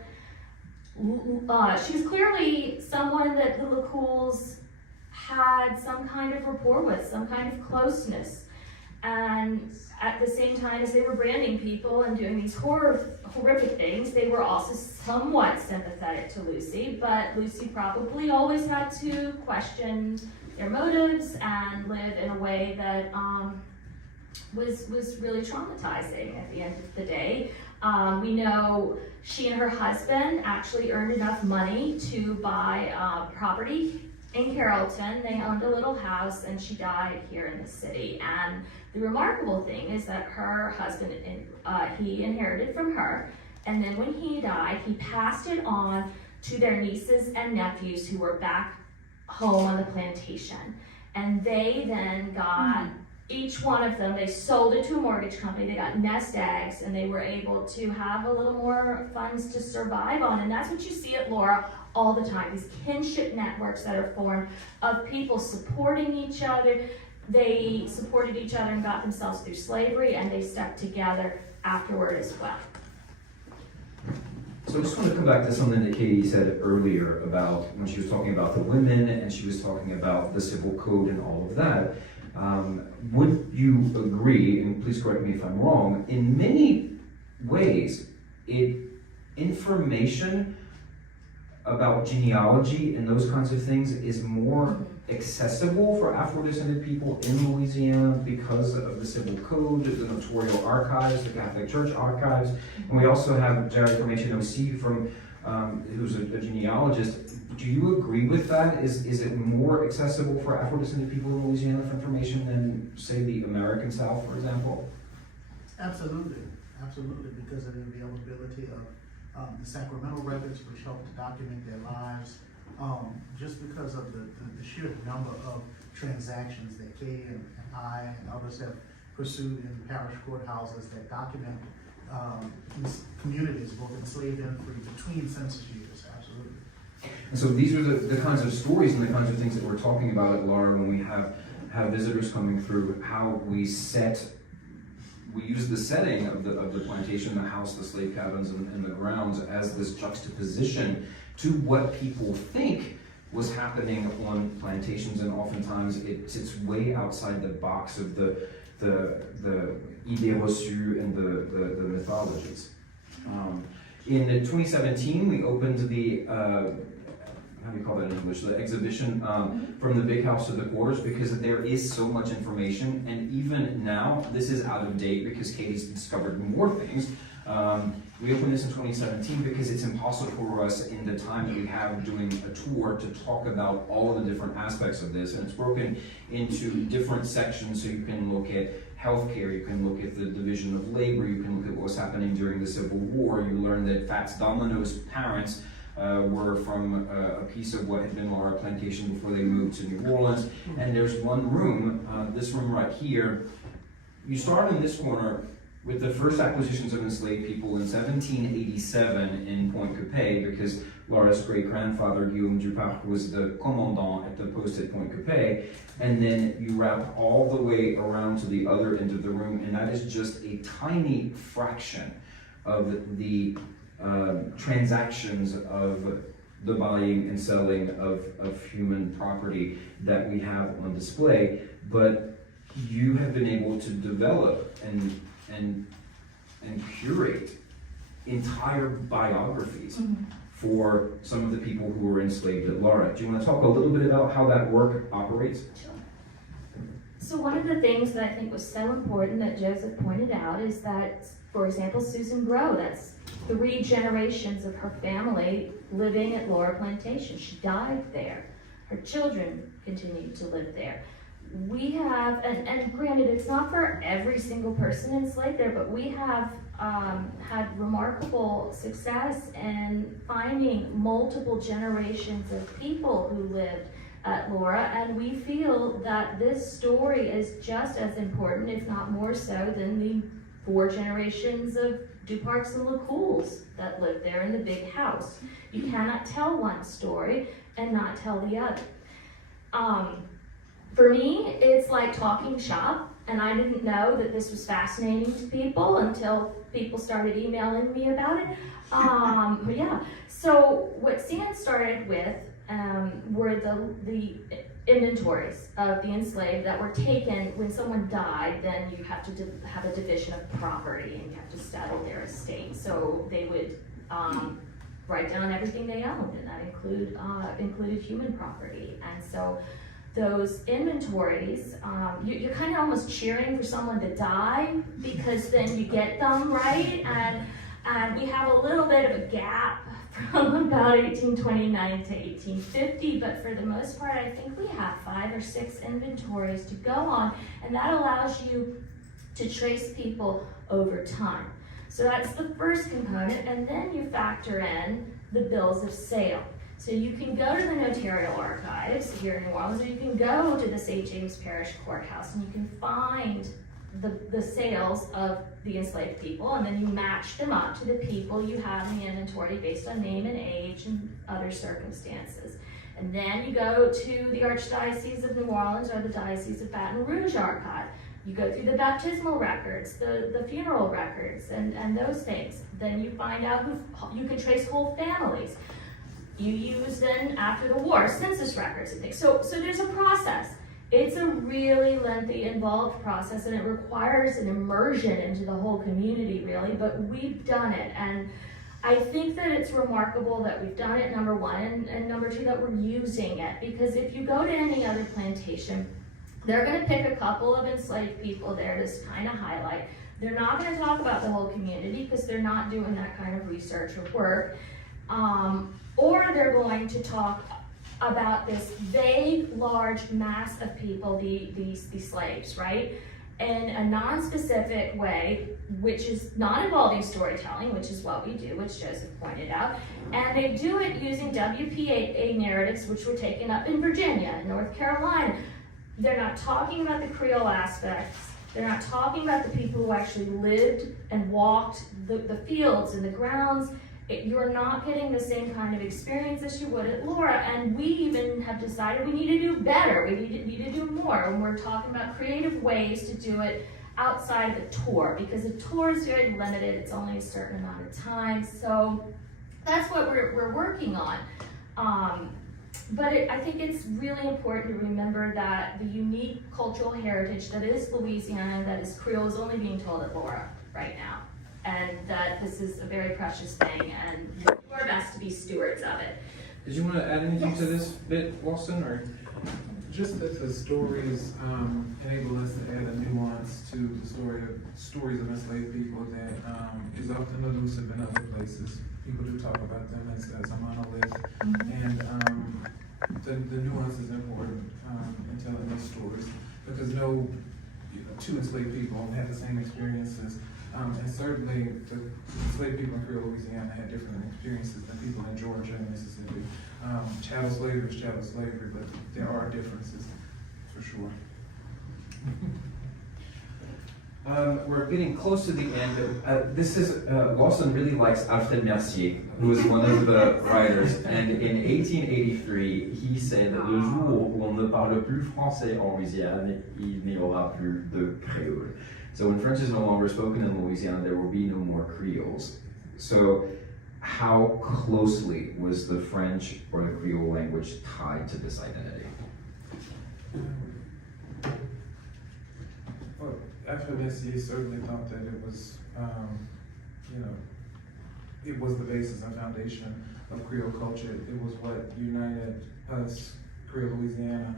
She was clearly someone that the Lecouls had some kind of rapport with, some kind of closeness. And at the same time as they were branding people and doing these horrific things, they were also somewhat sympathetic to Lucy, but Lucy probably always had to question their motives and live in a way that was really traumatizing at the end of the day. We know she and her husband actually earned enough money to buy property in Carrollton. They owned a little house, and she died here in the city. And the remarkable thing is that her husband, he inherited from her, and then when he died, he passed it on to their nieces and nephews who were back home on the plantation. And they then got, each one of them, they sold it to a mortgage company, they got nest eggs, and they were able to have a little more funds to survive on. And that's what you see at Laura all the time, these kinship networks that are formed of people supporting each other. They supported each other and got themselves through slavery, and they stuck together afterward as well. So I just want to come back to something that Katy said earlier about when she was talking about the women and she was talking about the civil code and all of that. Would you agree, and please correct me if I'm wrong, in many ways, information about genealogy and those kinds of things is more accessible for Afro-descended people in Louisiana because of the Civil Code, the notarial archives, the Catholic Church archives, and we also have Director OC from who's a genealogist. Do you agree with that? Is it more accessible for Afro-descended people in Louisiana for information than, say, the American South, for example? Absolutely, because of the availability of the Sacramento records, which help to document their lives, just because of the sheer number of transactions that Kay and I and others have pursued in parish courthouses that document these communities, both enslaved and free, between census years, absolutely. And so these are the kinds of stories and the kinds of things that we're talking about at Laura when we have visitors coming through, how we use the setting of the plantation, the house, the slave cabins, and the grounds as this juxtaposition to what people think was happening on plantations, and oftentimes it sits way outside the box of the idées reçues and the mythologies. In 2017, we opened the how do you call that in English? The exhibition from the big house to the quarters, because there is so much information, and even now, this is out of date because Katy's discovered more things. We opened this in 2017 because it's impossible for us in the time that we have doing a tour to talk about all of the different aspects of this, and it's broken into different sections, so you can look at healthcare, you can look at the division of labor, you can look at what was happening during the Civil War. You learn that Fats Domino's parents were from a piece of what had been Laura Plantation before they moved to New Orleans. And there's one room, this room right here. You start in this corner with the first acquisitions of enslaved people in 1787 in Pointe-Coupée, because Laura's great-grandfather, Guillaume Duparc, was the commandant at the post at Pointe-Coupée. And then you wrap all the way around to the other end of the room, and that is just a tiny fraction of the transactions of the buying and selling of human property that we have on display. But you have been able to develop and curate entire biographies for some of the people who were enslaved at Laura. Do you want to talk a little bit about how that work operates? Sure. So one of the things that I think was so important that Joseph pointed out is that, for example, Susan Grow, that's 3 generations of her family living at Laura Plantation. She died there. Her children continued to live there. We have, and granted, it's not for every single person enslaved there, but we have had remarkable success in finding multiple generations of people who lived at Laura, and we feel that this story is just as important, if not more so, than the 4 generations of Duparcs and LeCouls that lived there in the big house. You cannot tell one story and not tell the other. For me, it's like talking shop, and I didn't know that this was fascinating to people until people started emailing me about it. Yeah. So what Stan started with were the inventories of the enslaved that were taken when someone died. Then you have to have a division of property, and you have to settle their estate. So they would write down everything they owned, and that included human property. And so those inventories, you're kind of almost cheering for someone to die, because then you get them, right? And we have a little bit of a gap from about 1829 to 1850, but for the most part, I think we have 5 or 6 inventories to go on, and that allows you to trace people over time. So that's the first component, and then you factor in the bills of sale. So you can go to the notarial archives here in New Orleans, or you can go to the St. James Parish Courthouse, and you can find the sales of the enslaved people, and then you match them up to the people you have in the inventory based on name and age and other circumstances. And then you go to the Archdiocese of New Orleans or the Diocese of Baton Rouge archive. You go through the baptismal records, the funeral records, and those things. Then you find out you can trace whole families. You use then, after the war, census records and things. So there's a process. It's a really lengthy, involved process, and it requires an immersion into the whole community, really, but we've done it. And I think that it's remarkable that we've done it, number one, and number two, that we're using it. Because if you go to any other plantation, they're going to pick a couple of enslaved people there to kind of highlight. They're not going to talk about the whole community because they're not doing that kind of research or work. Or they're going to talk about this vague, large mass of people, these slaves, right? in a non-specific way, which is non-involving storytelling, which is what we do, which Joseph pointed out. And they do it using WPA narratives, which were taken up in Virginia and North Carolina. They're not talking about the Creole aspects. They're not talking about the people who actually lived and walked the fields and the grounds. You're not getting the same kind of experience as you would at Laura, and we even have decided we need to do better. We need to do more, and we're talking about creative ways to do it outside of a tour, because a tour is very limited. It's only a certain amount of time, so that's what we're working on. But I think it's really important to remember that the unique cultural heritage that is Louisiana, that is Creole, is only being told at Laura right now. And that this is a very precious thing, and we'll do our best to be stewards of it. Did you want to add anything to this bit, Lawson, or? Just that the stories enable us to add a nuance to the stories of enslaved people that is often elusive in other places. People do talk about them as a monolith, and the nuance is important in telling those stories, because no two enslaved people have the same experiences. And certainly, the enslaved people in Creole, Louisiana had different experiences than people in Georgia and Mississippi. Chattel slavery is chattel slavery, but there are differences, for sure. We're getting close to the end. This is, Lawson really likes Alfred Mercier, who was one of the writers. And in 1883, he said, le jour où on ne parle plus français en Louisiane, il n'y aura plus de créole. So when French is no longer spoken in Louisiana, there will be no more Creoles. So how closely was the French or the Creole language tied to this identity? Well, after this, he certainly thought that it was, it was the basis and foundation of Creole culture. It was what united us, Creole Louisiana,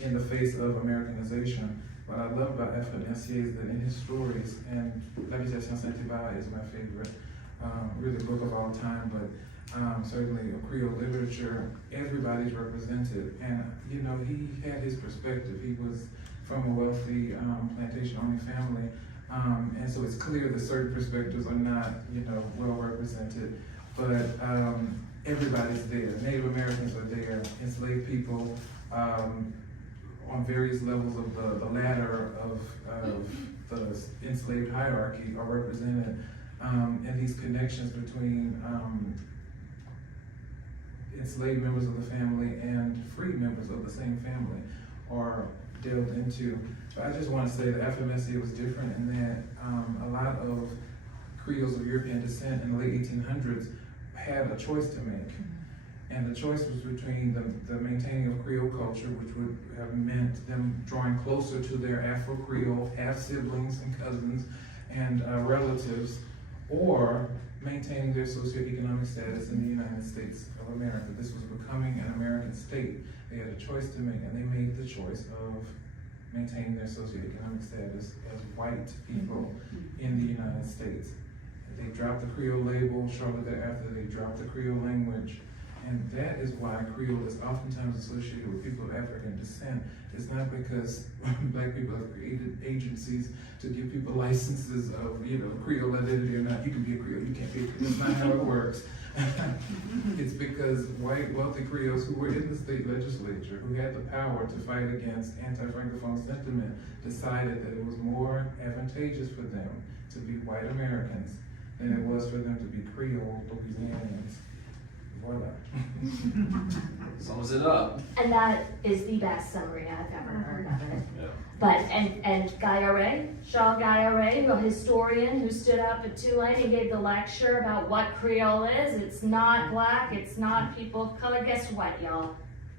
in the face of Americanization. What I love about Alfred Mercier is that in his stories, and L'Habitation Saint-Hubert is my favorite, really book of all time, but certainly of Creole literature, everybody's represented. And, he had his perspective. He was from a wealthy plantation-owning family. And so it's clear that certain perspectives are not, well represented, but everybody's there. Native Americans are there, enslaved people, on various levels of the ladder of the enslaved hierarchy are represented, and these connections between enslaved members of the family and free members of the same family are delved into. But I just want to say that after Mercier was different in that a lot of Creoles of European descent in the late 1800s had a choice to make. And the choice was between the maintaining of Creole culture, which would have meant them drawing closer to their Afro-Creole half-siblings and cousins and relatives, or maintaining their socioeconomic status in the United States of America. This was becoming an American state. They had a choice to make, and they made the choice of maintaining their socioeconomic status as white people in the United States. They dropped the Creole label. Shortly thereafter, they dropped the Creole language. And that is why Creole is oftentimes associated with people of African descent. It's not because Black people have created agencies to give people licenses of, Creole identity or not. You can be a Creole, you can't be a Creole. That's not how it works. It's because white, wealthy Creoles who were in the state legislature, who had the power to fight against anti-Francophone sentiment, decided that it was more advantageous for them to be white Americans than it was for them to be Creole Louisianians. Voila. Sums it up. And that is the best summary I've ever heard of it. Yeah. But, and Guyaré, Charles Guyaré, a historian who stood up at Tulane and gave the lecture about what Creole is. It's not Black, it's not people of color. Guess what, y'all?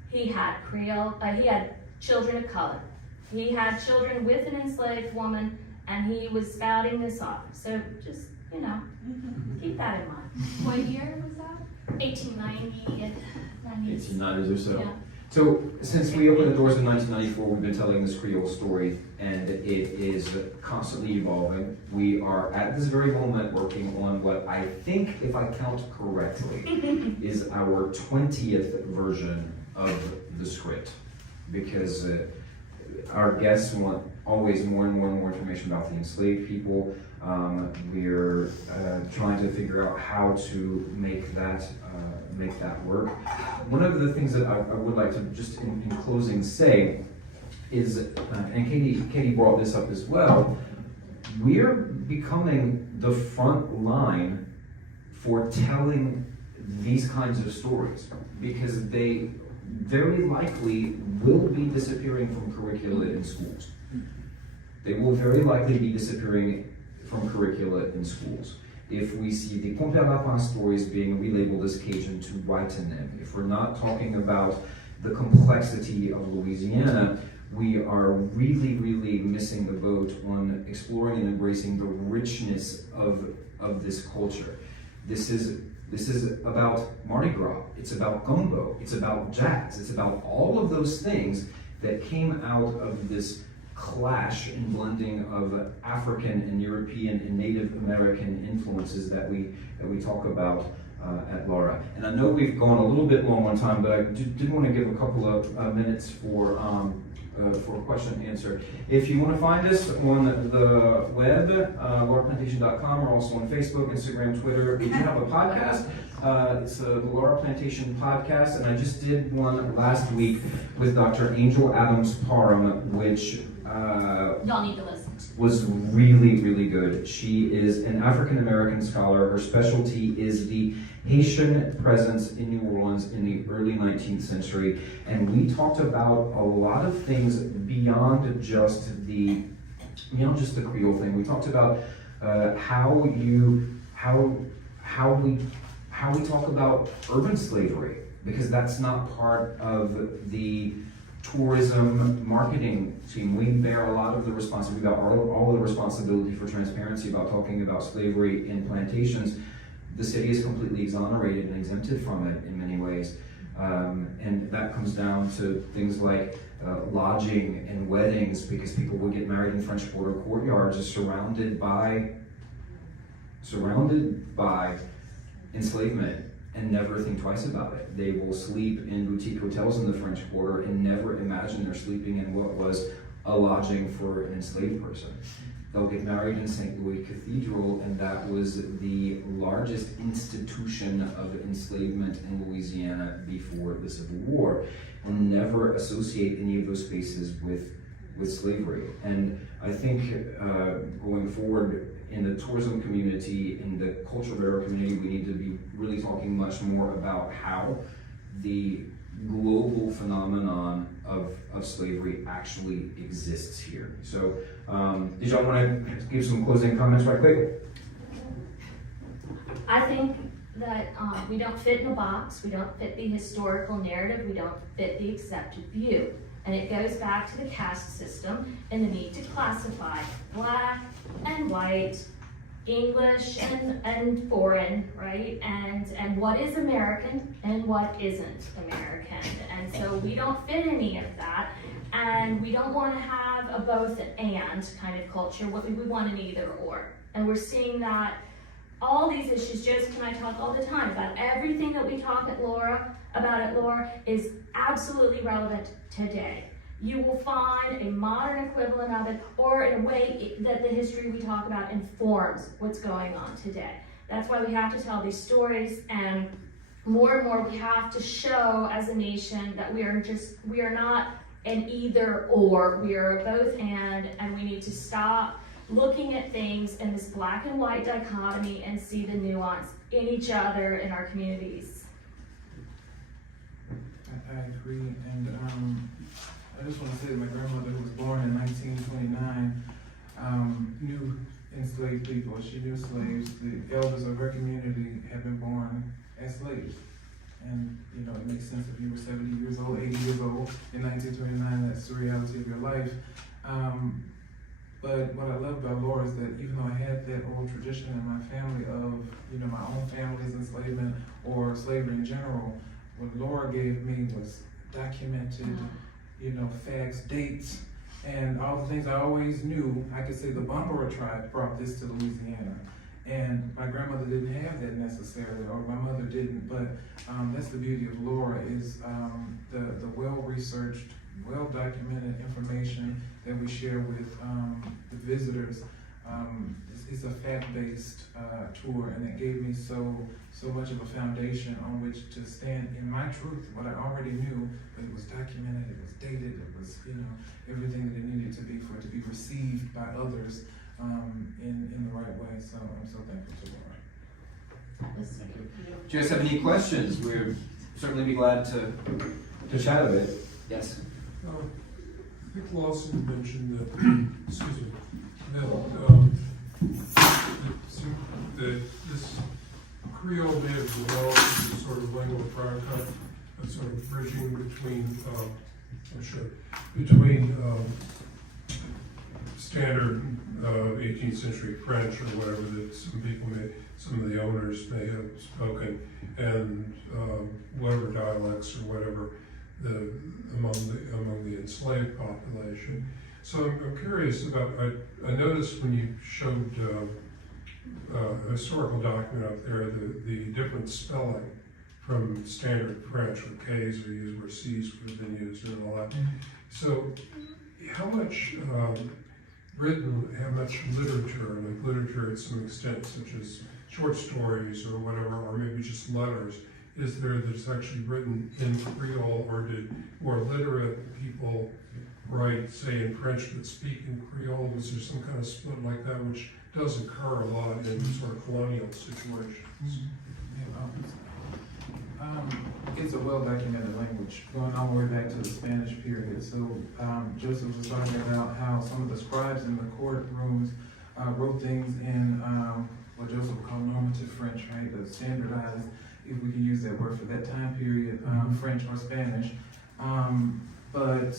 He had Creole, he had children of color. He had children with an enslaved woman, and he was spouting this off. So just, keep that in mind. What year was that? 1890. 1890s or so. Yeah. So since we opened the doors in 1994, we've been telling this Creole story, and it is constantly evolving. We are at this very moment working on what I think, if I count correctly, is our 20th version of the script, because our guests want always more and more information about the enslaved people. We're trying to figure out how to make that work. One of the things that I would like to just in closing say is, and Katy brought this up as well, we're becoming the front line for telling these kinds of stories, because they very likely will be disappearing from curricula in schools. They will very likely be disappearing from curricula in schools. If we see the Conte Lapin stories being relabeled as Cajun to whiten them, if we're not talking about the complexity of Louisiana, we are really, really missing the boat on exploring and embracing the richness of this culture. This is about Mardi Gras, it's about gumbo, it's about jazz, it's about all of those things that came out of this clash and blending of African and European and Native American influences that we talk about at Laura. And I know we've gone a little bit long on time, but I did want to give a couple of minutes for question and answer. If you want to find us on the web, lauraplantation.com, we're also on Facebook, Instagram, Twitter. We do have a podcast. It's the Laura Plantation podcast, and I just did one last week with Dr. Angel Adams Parham, which y'all need to listen to. Was really, really good. She is an African-American scholar. Her specialty is the Haitian presence in New Orleans in the early 19th century. And we talked about a lot of things beyond just the Creole thing. We talked about how we talk about urban slavery, because that's not part of the tourism marketing team. We bear a lot of the responsibility, about all of the responsibility for transparency about talking about slavery in plantations. The city is completely exonerated and exempted from it in many ways. And that comes down to things like lodging and weddings, because people would get married in French Quarter courtyards surrounded by enslavement, and never think twice about it. They will sleep in boutique hotels in the French Quarter and never imagine they're sleeping in what was a lodging for an enslaved person. They'll get married in St. Louis Cathedral, and that was the largest institution of enslavement in Louisiana before the Civil War, and never associate any of those spaces with slavery. And I think going forward in the tourism community, in the cultural bearer community, we need to be really talking much more about how the global phenomenon of slavery actually exists here. So, did y'all want to give some closing comments right quick? I think that we don't fit in a box, we don't fit the historical narrative, we don't fit the accepted view. And it goes back to the caste system and the need to classify black and white, English and foreign, right? And what is American and what isn't American. And so we don't fit any of that. And we don't want to have a both and kind of culture. What we want an either or. And we're seeing that all these issues, Joseph and I talk all the time about everything that we talk about at Laura is absolutely relevant today. You will find a modern equivalent of it, or in a way that the history we talk about informs what's going on today. That's why we have to tell these stories, and more we have to show as a nation that we are not an either or, we are a both and we need to stop looking at things in this black and white dichotomy and see the nuance in each other, in our communities. I agree, and I just want to say that my grandmother, who was born in 1929, knew enslaved people. She knew slaves. The elders of her community had been born as slaves. And, you know, it makes sense if you were 70 years old, 80 years old in 1929, that's the reality of your life. But what I love about Laura is that even though I had that old tradition in my family of, you know, my own family's enslavement or slavery in general, what Laura gave me was documented, you know, facts, dates, and all the things I always knew. I could say the Bambara tribe brought this to Louisiana. And my grandmother didn't have that necessarily, or my mother didn't, but that's the beauty of Laura, is the well-researched well-documented information that we share with the visitors. It's a fact-based tour, and it gave me so much of a foundation on which to stand in my truth, what I already knew, but it was documented, it was dated, it was, everything that it needed to be for it to be received by others in the right way. So I'm so thankful to Laura. Thank you. Do you guys have any questions? We'd certainly be glad to chat a bit. Yes. I think Lawson mentioned that, excuse me, that this Creole may have developed as a sort of lingua franca, a sort of bridging between, standard 18th century French or whatever that some of the owners may have spoken, and whatever dialects or whatever among the enslaved population. So I'm curious about, I noticed when you showed a historical document up there, the different spelling from standard French, where K's are used, where C's have been used, and all that. So how much literature, like literature at some extent, such as short stories or whatever, or maybe just letters, is there that's actually written in Creole, or did more literate people write, say, in French but speak in Creole? Was there some kind of split like that, which does occur a lot in sort of colonial situations? It's a well-documented language, going all the way back to the Spanish period. So Joseph was talking about how some of the scribes in the courtrooms wrote things in what Joseph would call normative French, right? The standardized, if we can use that word for that time period, French or Spanish. But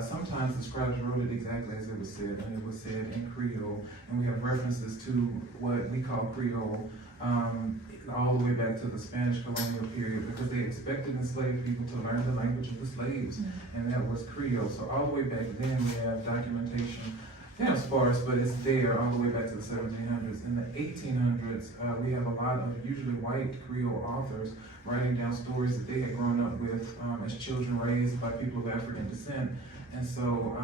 sometimes the scribes wrote it exactly as it was said, and it was said in Creole. And we have references to what we call Creole all the way back to the Spanish colonial period, because they expected enslaved people to learn the language of the slaves, and that was Creole. So all the way back then we have documentation, kind of sparse, but it's there all the way back to the 1700s. In the 1800s, we have a lot of usually white Creole authors writing down stories that they had grown up with as children raised by people of African descent. And so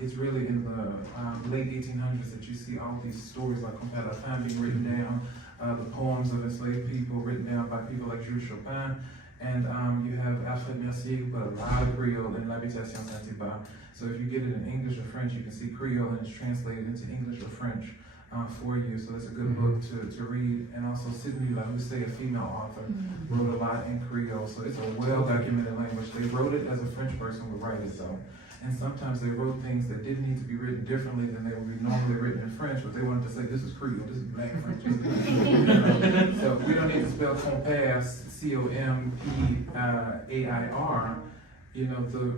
it's really in the late 1800s that you see all these stories like Compas la Femme being written down, the poems of enslaved people written down by people like Jules Chopin, and you have Alfred Mercier, who put a lot of Creole in L'Habitation Saint-Hubert. So if you get it in English or French, you can see Creole and it's translated into English or French for you. So it's a good book to read. And also Sidney LaHousse, a female author, wrote a lot in Creole. So it's a well-documented language. They wrote it as a French person would write it though. And sometimes they wrote things that didn't need to be written differently than they would be normally written in French, but they wanted to say, this is Creole, this is Black French. So we don't need to spell Compas, C-O-M-P-A-I-R. The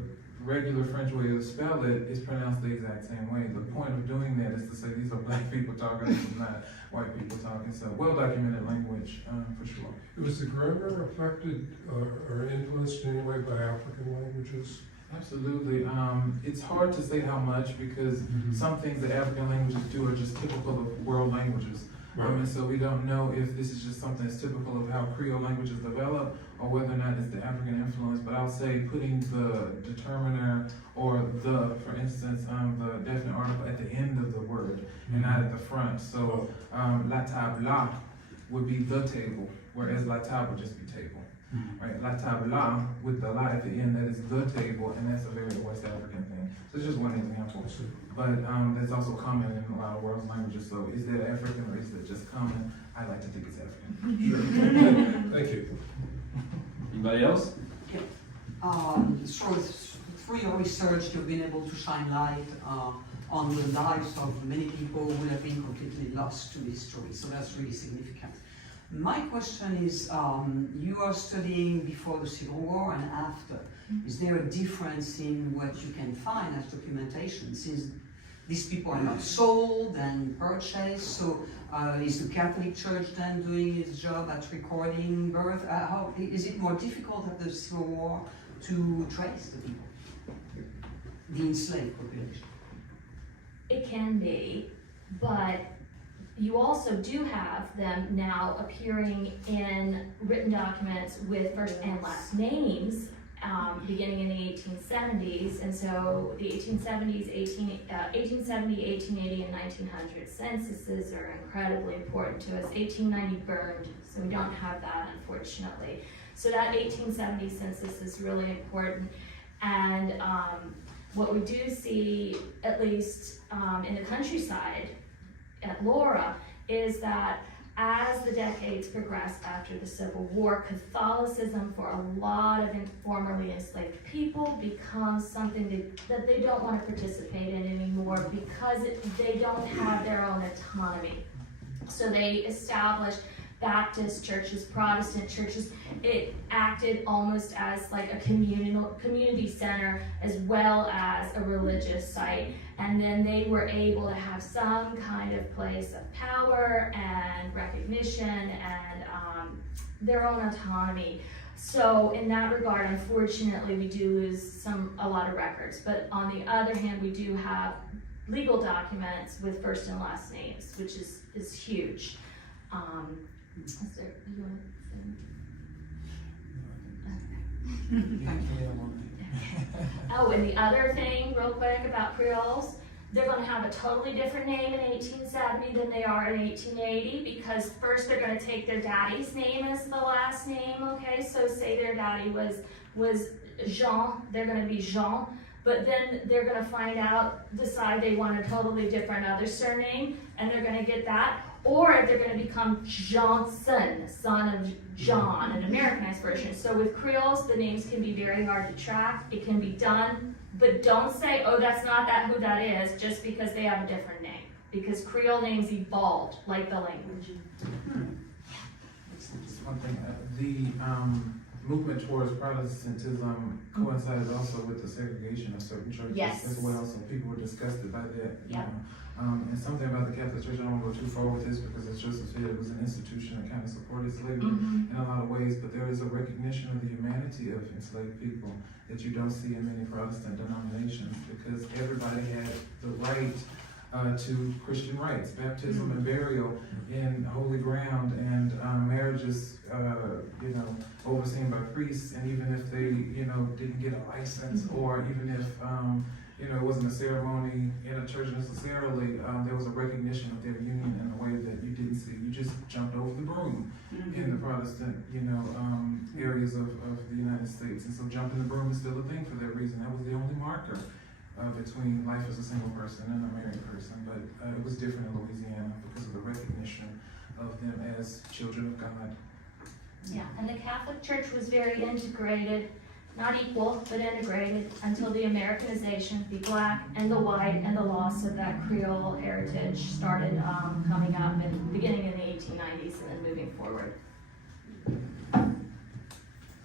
regular French way to spell it is pronounced the exact same way. The point of doing that is to say these are Black people talking, this is not white people talking. So well-documented language, for sure. Was the grammar affected or influenced in any way by African languages? Absolutely. It's hard to say how much, because some things that African languages do are just typical of world languages. Right. And so we don't know if this is just something that's typical of how Creole languages develop, or whether or not it's the African influence. But I'll say putting the determiner or the, for instance, the definite article at the end of the word and not at the front. So la table would be the table, whereas la table would just be table. Right, la table with the la at the end, that is the table, and that's a very West African thing. So it's just one example. But that's also common in a lot of world languages. So is that African or is that just common? I like to think it's African. Sure. Thank you. Anybody else? So through your research, you've been able to shine light on the lives of many people who have been completely lost to history. So that's really significant. My question is, you are studying before the Civil War and after. Is there a difference in what you can find as documentation, since these people are not sold and purchased? So is the Catholic Church then doing its job at recording birth? How is it more difficult at the Civil War to trace the people, the enslaved population? It can be, but you also do have them now appearing in written documents with first and last names beginning in the 1870s, and so the 1870s, 1870, 1880, and 1900 censuses are incredibly important to us. 1890 burned, so we don't have that, unfortunately. So that 1870 census is really important, and what we do see, at least in the countryside at Laura, is that as the decades progress after the Civil War, Catholicism for a lot of formerly enslaved people becomes something that they don't want to participate in anymore because they don't have their own autonomy. So they established Baptist churches, Protestant churches. It acted almost as like a community center as well as a religious site. And then they were able to have some kind of place of power and recognition and their own autonomy. So in that regard, unfortunately, we do lose a lot of records. But on the other hand, we do have legal documents with first and last names, which is huge. Is there, you want to say? Oh, and the other thing, real quick, about Creoles, they're going to have a totally different name in 1870 than they are in 1880, because first they're going to take their daddy's name as the last name, okay? So say their daddy was Jean, they're going to be Jean, but then they're going to decide they want a totally different other surname, and they're going to get that. Or they're going to become Johnson, son of John, an Americanized version. So with Creoles, the names can be very hard to track. It can be done, but don't say, oh, that's not who that is, just because they have a different name. Because Creole names evolved, like the language. Just one thing, the movement towards Protestantism coincides also with the segregation of certain churches as well, so people were disgusted by that. You know. And something about the Catholic Church, I don't want to go too far with this because as Joseph said, it was an institution that kind of supported slavery in a lot of ways, but there is a recognition of the humanity of enslaved people that you don't see in many Protestant denominations, because everybody had the right to Christian rights, baptism and burial in holy ground, and marriages, overseen by priests, and even if they, didn't get a license, or even if, it wasn't a ceremony in a church necessarily, there was a recognition of their union in a way that you didn't see. You just jumped over the broom in the Protestant, areas of the United States. And so jumping the broom is still a thing for that reason. That was the only marker between life as a single person and a married person. But it was different in Louisiana because of the recognition of them as children of God. Yeah, and the Catholic Church was very integrated. Not equal, but integrated until the Americanization, the black and the white, and the loss of that Creole heritage started coming up beginning in the 1890s and then moving forward. And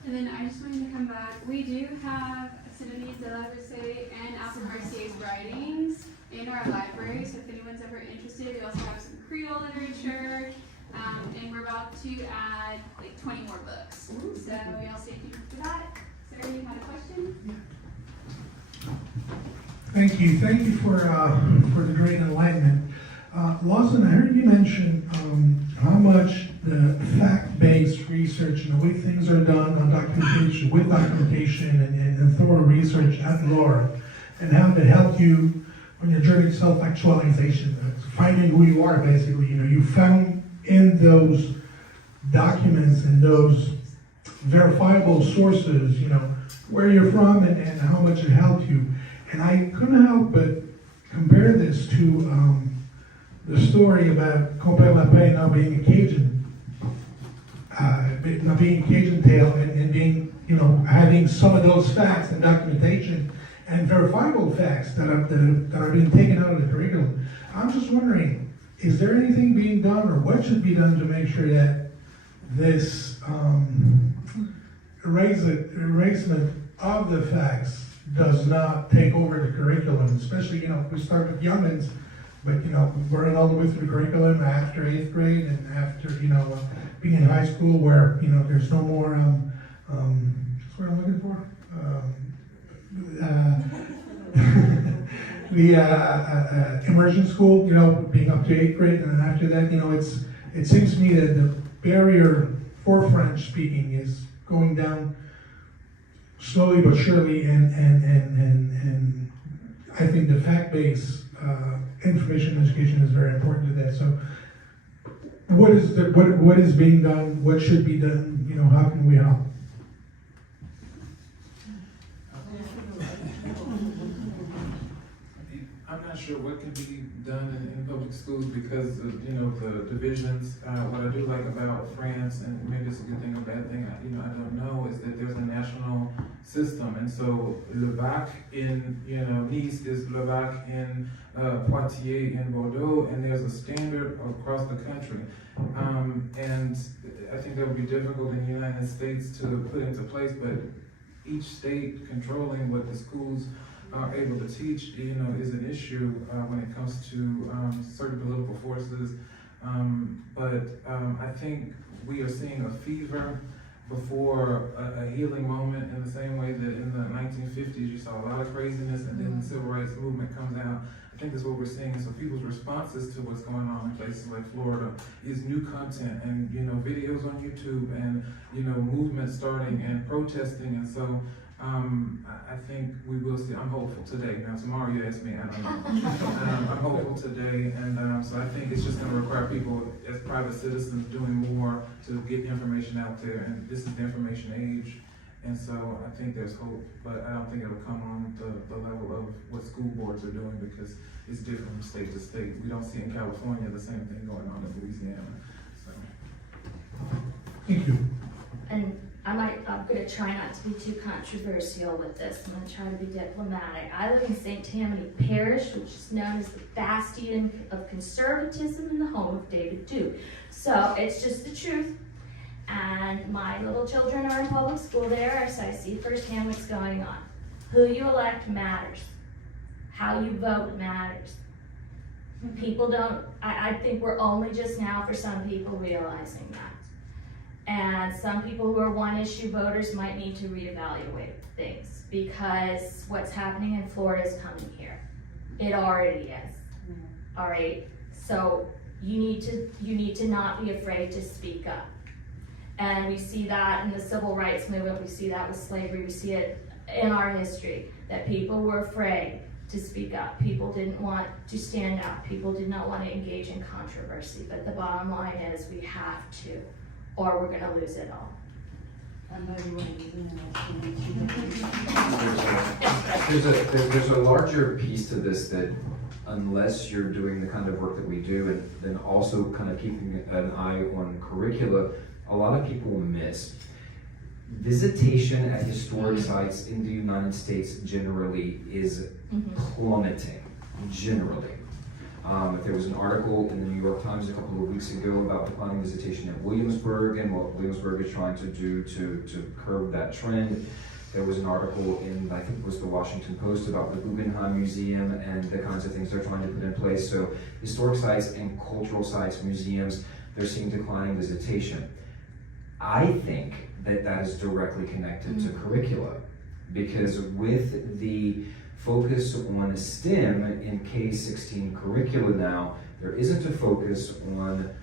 then I just wanted to come back. We do have Sidonie de la Rousseau and Alfred Mercier's writings in our library, so if anyone's ever interested, we also have some Creole literature, and we're about to add like 20 more books. So y'all stay tuned for that. Sarah, you had a question? Thank you for the great enlightenment. Lawson, I heard you mention how much the fact-based research and the way things are done on documentation, with documentation and thorough research at Laura, and how it helped you on your journey to self-actualization, finding who you are, basically. You found in those documents and those verifiable sources, where you're from and how much it helped you. And I couldn't help but compare this to the story about Compère Lapin not being a Cajun, not being a Cajun tale, and being, having some of those facts and documentation and verifiable facts that are being taken out of the curriculum. I'm just wondering, is there anything being done, or what should be done to make sure that this erasement of the facts does not take over the curriculum, especially, we start with youngins, but, we're in all the way through the curriculum after 8th grade and after, being in high school where, there's no more, what's what I'm looking for? The immersion school, being up to 8th grade, and then after that, it seems to me that the barrier for French speaking is going down slowly but surely, and I think the fact-based information education is very important to that. So, what is being done? What should be done? You know, how can we help? I'm not sure what can be done in public schools because of, you know, the divisions. What I do like about France, and maybe it's a good thing or bad thing, I don't know, is that there's a national system. And so Le Bac in, you know, Nice is Le Bac in Poitiers in Bordeaux, and there's a standard across the country. And I think that would be difficult in the United States to put into place, but each state controlling what the schools are able to teach, you know, is an issue when it comes to certain political forces. But I think we are seeing a fever before a healing moment, in the same way that in the 1950s you saw a lot of craziness, and then the civil rights movement comes out. I think that's what we're seeing. So people's responses to what's going on in places like Florida is new content, and, you know, videos on YouTube, and, you know, movement starting and protesting. And so I think we will see. I'm hopeful today. Now tomorrow you ask me, I don't know. I'm hopeful today, and so I think it's just going to require people as private citizens doing more to get information out there. And this is the information age, and so I think there's hope. But I don't think it'll come on the level of what school boards are doing, because it's different from state to state. We don't see in California the same thing going on in Louisiana. So. Thank you. And I'm going to try not to be too controversial with this. I'm going to try to be diplomatic. I live in St. Tammany Parish, which is known as the bastion of conservatism in the home of David Duke. So it's just the truth. And my little children are in public school there, so I see firsthand what's going on. Who you elect matters. How you vote matters. People don't, I think we're only just now, for some people, realizing that. And some people who are one-issue voters might need to reevaluate things, because what's happening in Florida is coming here. It already is. All right. So you need to not be afraid to speak up. And we see that in the civil rights movement. We see that with slavery. We see it in our history, that people were afraid to speak up. People didn't want to stand up. People did not want to engage in controversy. But the bottom line is we have to, or we're going to lose it all. There's a larger piece to this, that unless you're doing the kind of work that we do, and then also kind of keeping an eye on curricula, a lot of people miss. Visitation at historic sites in the United States generally is plummeting, generally. There was an article in the New York Times a couple of weeks ago about declining visitation at Williamsburg and what Williamsburg is trying to do to curb that trend. There was an article in, I think it was the Washington Post, about the Guggenheim Museum and the kinds of things they're trying to put in place. So historic sites and cultural sites, museums, they're seeing declining visitation. I think that is directly connected to curricula, because with the focus on STEM in K-16 curricula now, there isn't a focus on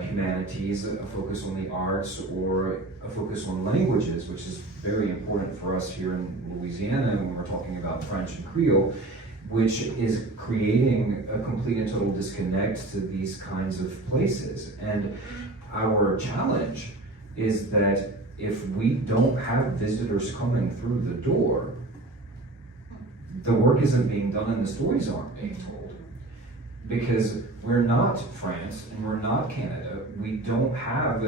humanities, a focus on the arts, or a focus on languages, which is very important for us here in Louisiana when we're talking about French and Creole, which is creating a complete and total disconnect to these kinds of places. And our challenge is that if we don't have visitors coming through the door, the work isn't being done and the stories aren't being told. Because we're not France and we're not Canada. We don't have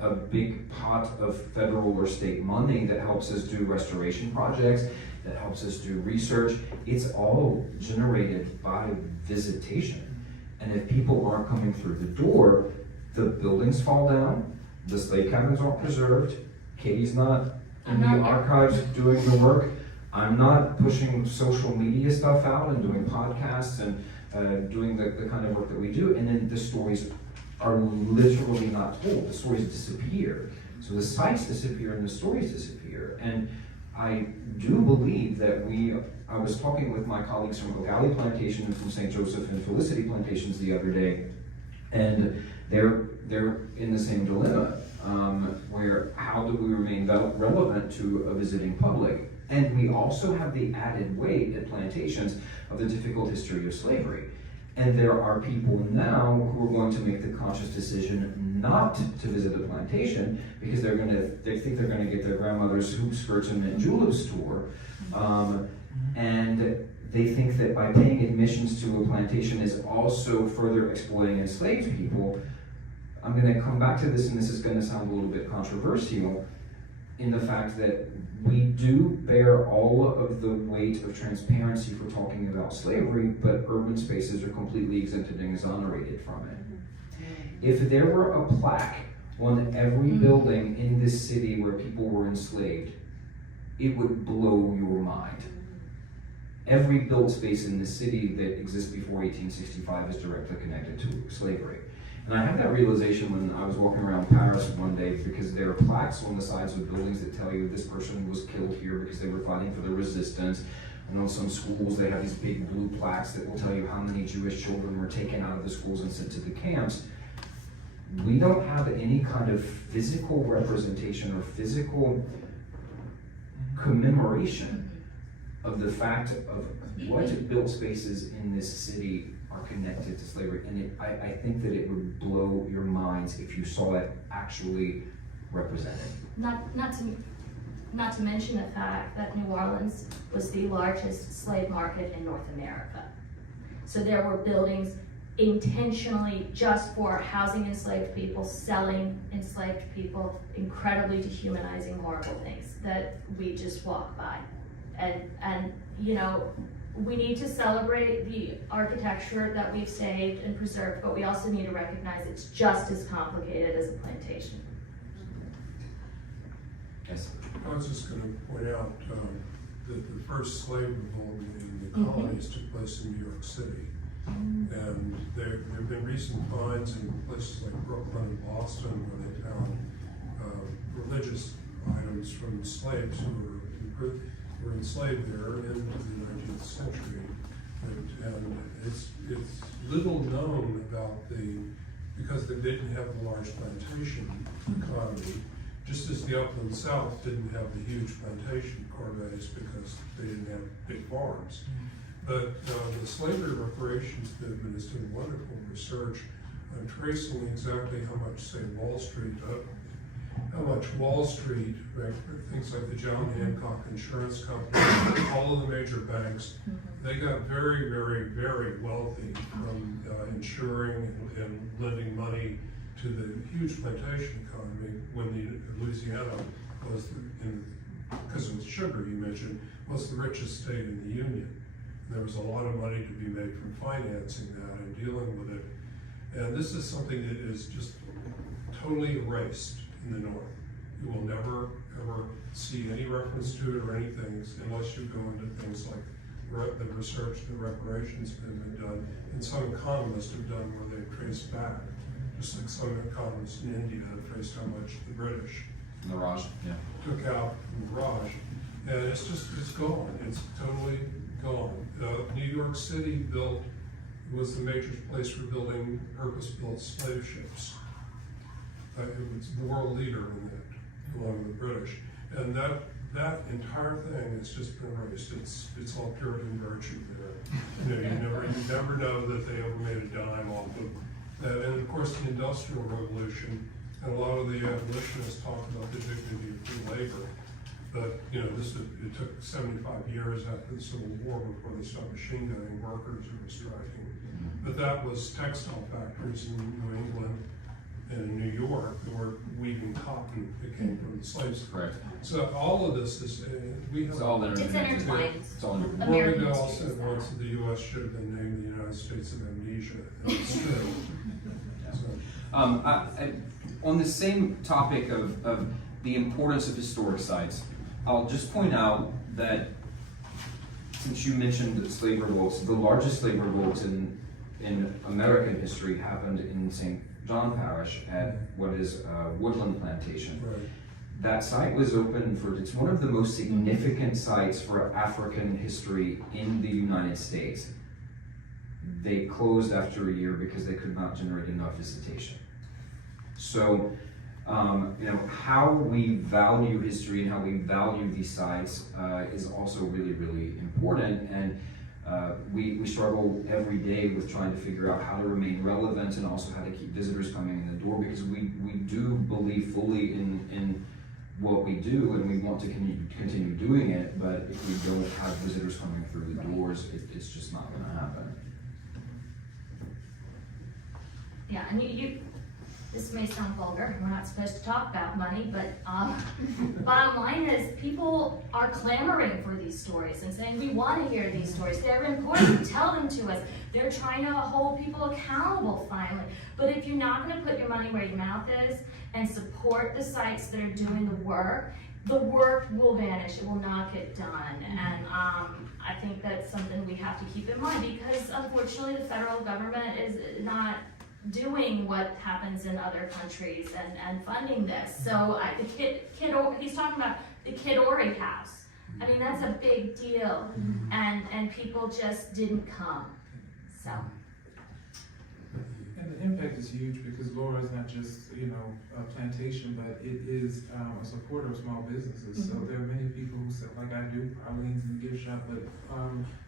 a big pot of federal or state money that helps us do restoration projects, that helps us do research. It's all generated by visitation. And if people aren't coming through the door, the buildings fall down, the slave cabins aren't preserved, Katie's not in the archives doing the work, I'm not pushing social media stuff out and doing podcasts and doing the kind of work that we do, and then the stories are literally not told. The stories disappear. So the sites disappear and the stories disappear. And I do believe that I was talking with my colleagues from Laura Plantation and from St. Joseph and Felicity Plantations the other day, And they're in the same dilemma, where how do we remain relevant to a visiting public? And we also have the added weight at plantations of the difficult history of slavery. And there are people now who are going to make the conscious decision not to visit a plantation because they think they're going to get their grandmother's hoop skirts in a julep store, and they think that by paying admissions to a plantation is also further exploiting enslaved people. I'm going to come back to this, and this is going to sound a little bit controversial, in the fact that we do bear all of the weight of transparency for talking about slavery, but urban spaces are completely exempted and exonerated from it. If there were a plaque on every building in this city where people were enslaved, it would blow your mind. Every built space in the city that exists before 1865 is directly connected to slavery. And I had that realization when I was walking around Paris one day, because there are plaques on the sides of buildings that tell you this person was killed here because they were fighting for the resistance. And on some schools they have these big blue plaques that will tell you how many Jewish children were taken out of the schools and sent to the camps. We don't have any kind of physical representation or physical commemoration of the fact of what built spaces in this city are connected to slavery. And I think that it would blow your minds if you saw it actually represented. Not to mention the fact that New Orleans was the largest slave market in North America. So there were buildings intentionally just for housing enslaved people, selling enslaved people, incredibly dehumanizing, horrible things that we just walk by. And you know, we need to celebrate the architecture that we've saved and preserved, but we also need to recognize it's just as complicated as a plantation. Yes. I was just going to point out that the first slave revolt in the colonies took place in New York City. And there have been recent finds in places like Brooklyn and Boston where they found religious items from slaves who were enslaved there into the 19th century. And it's little known about because they didn't have the large plantation economy, just as the Upland South didn't have the huge plantation corvettes because they didn't have big farms. But the slavery reparations movement has done wonderful research on tracing exactly how much, say, Wall Street, things like the John Hancock Insurance Company, all of the major banks, they got very, very, very wealthy from insuring and lending money to the huge plantation economy when Louisiana was, because it was sugar you mentioned, was the richest state in the Union. There was a lot of money to be made from financing that and dealing with it. And this is something that is just totally erased in the North. You will never, ever see any reference to it or anything unless you go into things like the research, the reparations that have been done, and some economists have done where they've traced back, just like some economists in India have traced how much the British The Raj, yeah. took out from the Raj. And it's gone. It's totally gone. New York City was the major place for building purpose-built slave ships. It was the world leader in that, along with the British. And that entire thing has just been erased. It's all Puritan virtue there. You never know that they ever made a dime off of that. And of course, the Industrial Revolution, and a lot of the abolitionists talk about the dignity of free labor. But it took 75 years after the Civil War before they stopped machine gunning workers who were striking. But that was textile factories in New England and in New York that were weaving cotton that came from the slaves. Correct. So all of this is, we have. It's all intertwined. It's all intertwined. American Morgan said once that the U.S. should have been named the United States of Amnesia, and it's true. On the same topic of the importance of historic sites, I'll just point out that since you mentioned the slave revolts, the largest slave revolt in American history happened in St. John Parish at what is Woodland Plantation. Right. That site was open it's one of the most significant sites for African history in the United States. they closed after a year because they could not generate enough visitation. So, how we value history and how we value these sites is also really, really important. And we struggle every day with trying to figure out how to remain relevant and also how to keep visitors coming in the door, because we do believe fully in what we do and we want to continue doing it, but if we don't have visitors coming through the doors, it's just not going to happen. Yeah, and you this may sound vulgar, we're not supposed to talk about money, but bottom line is people are clamoring for these stories and saying, we want to hear these stories. They're important, tell them to us. They're trying to hold people accountable finally. But if you're not going to put your money where your mouth is and support the sites that are doing the work will vanish, it will not get done. And I think that's something we have to keep in mind, because unfortunately the federal government is not doing what happens in other countries and funding this. So he's talking about the Kid Ory house. I mean, that's a big deal, and people just didn't come. So. And the impact is huge, because Laura is not just, a plantation, but it is a supporter of small businesses. So there are many people who sell, like I do, Arlene's in the gift shop, but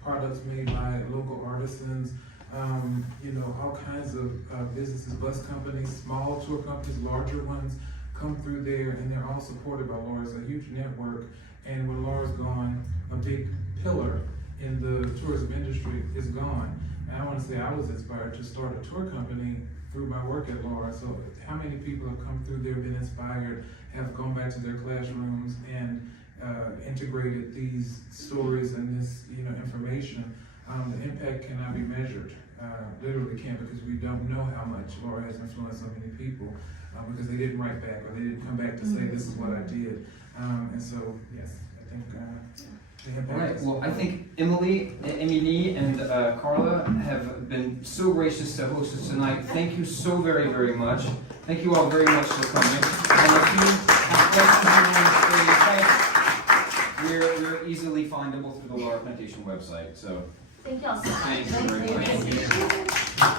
products made by local artisans, all kinds of businesses, bus companies, small tour companies, larger ones come through there, and they're all supported by Laura. It's a huge network, and when Laura's gone, a big pillar in the tourism industry is gone. And I want to say I was inspired to start a tour company through my work at Laura. So how many people have come through there, been inspired, have gone back to their classrooms and integrated these stories and this information. The impact cannot be measured, literally can't, because we don't know how much Laura has influenced so many people, because they didn't write back or they didn't come back to say this is what I did. And so, yes, I think the impact. All right, well, I think Emily and Carla have been so gracious to host us tonight. Thank you so very, very much. Thank you all very much for coming. And if you have questions, we're easily findable through the Laura Plantation website. So Thank you all so much. thank you very much.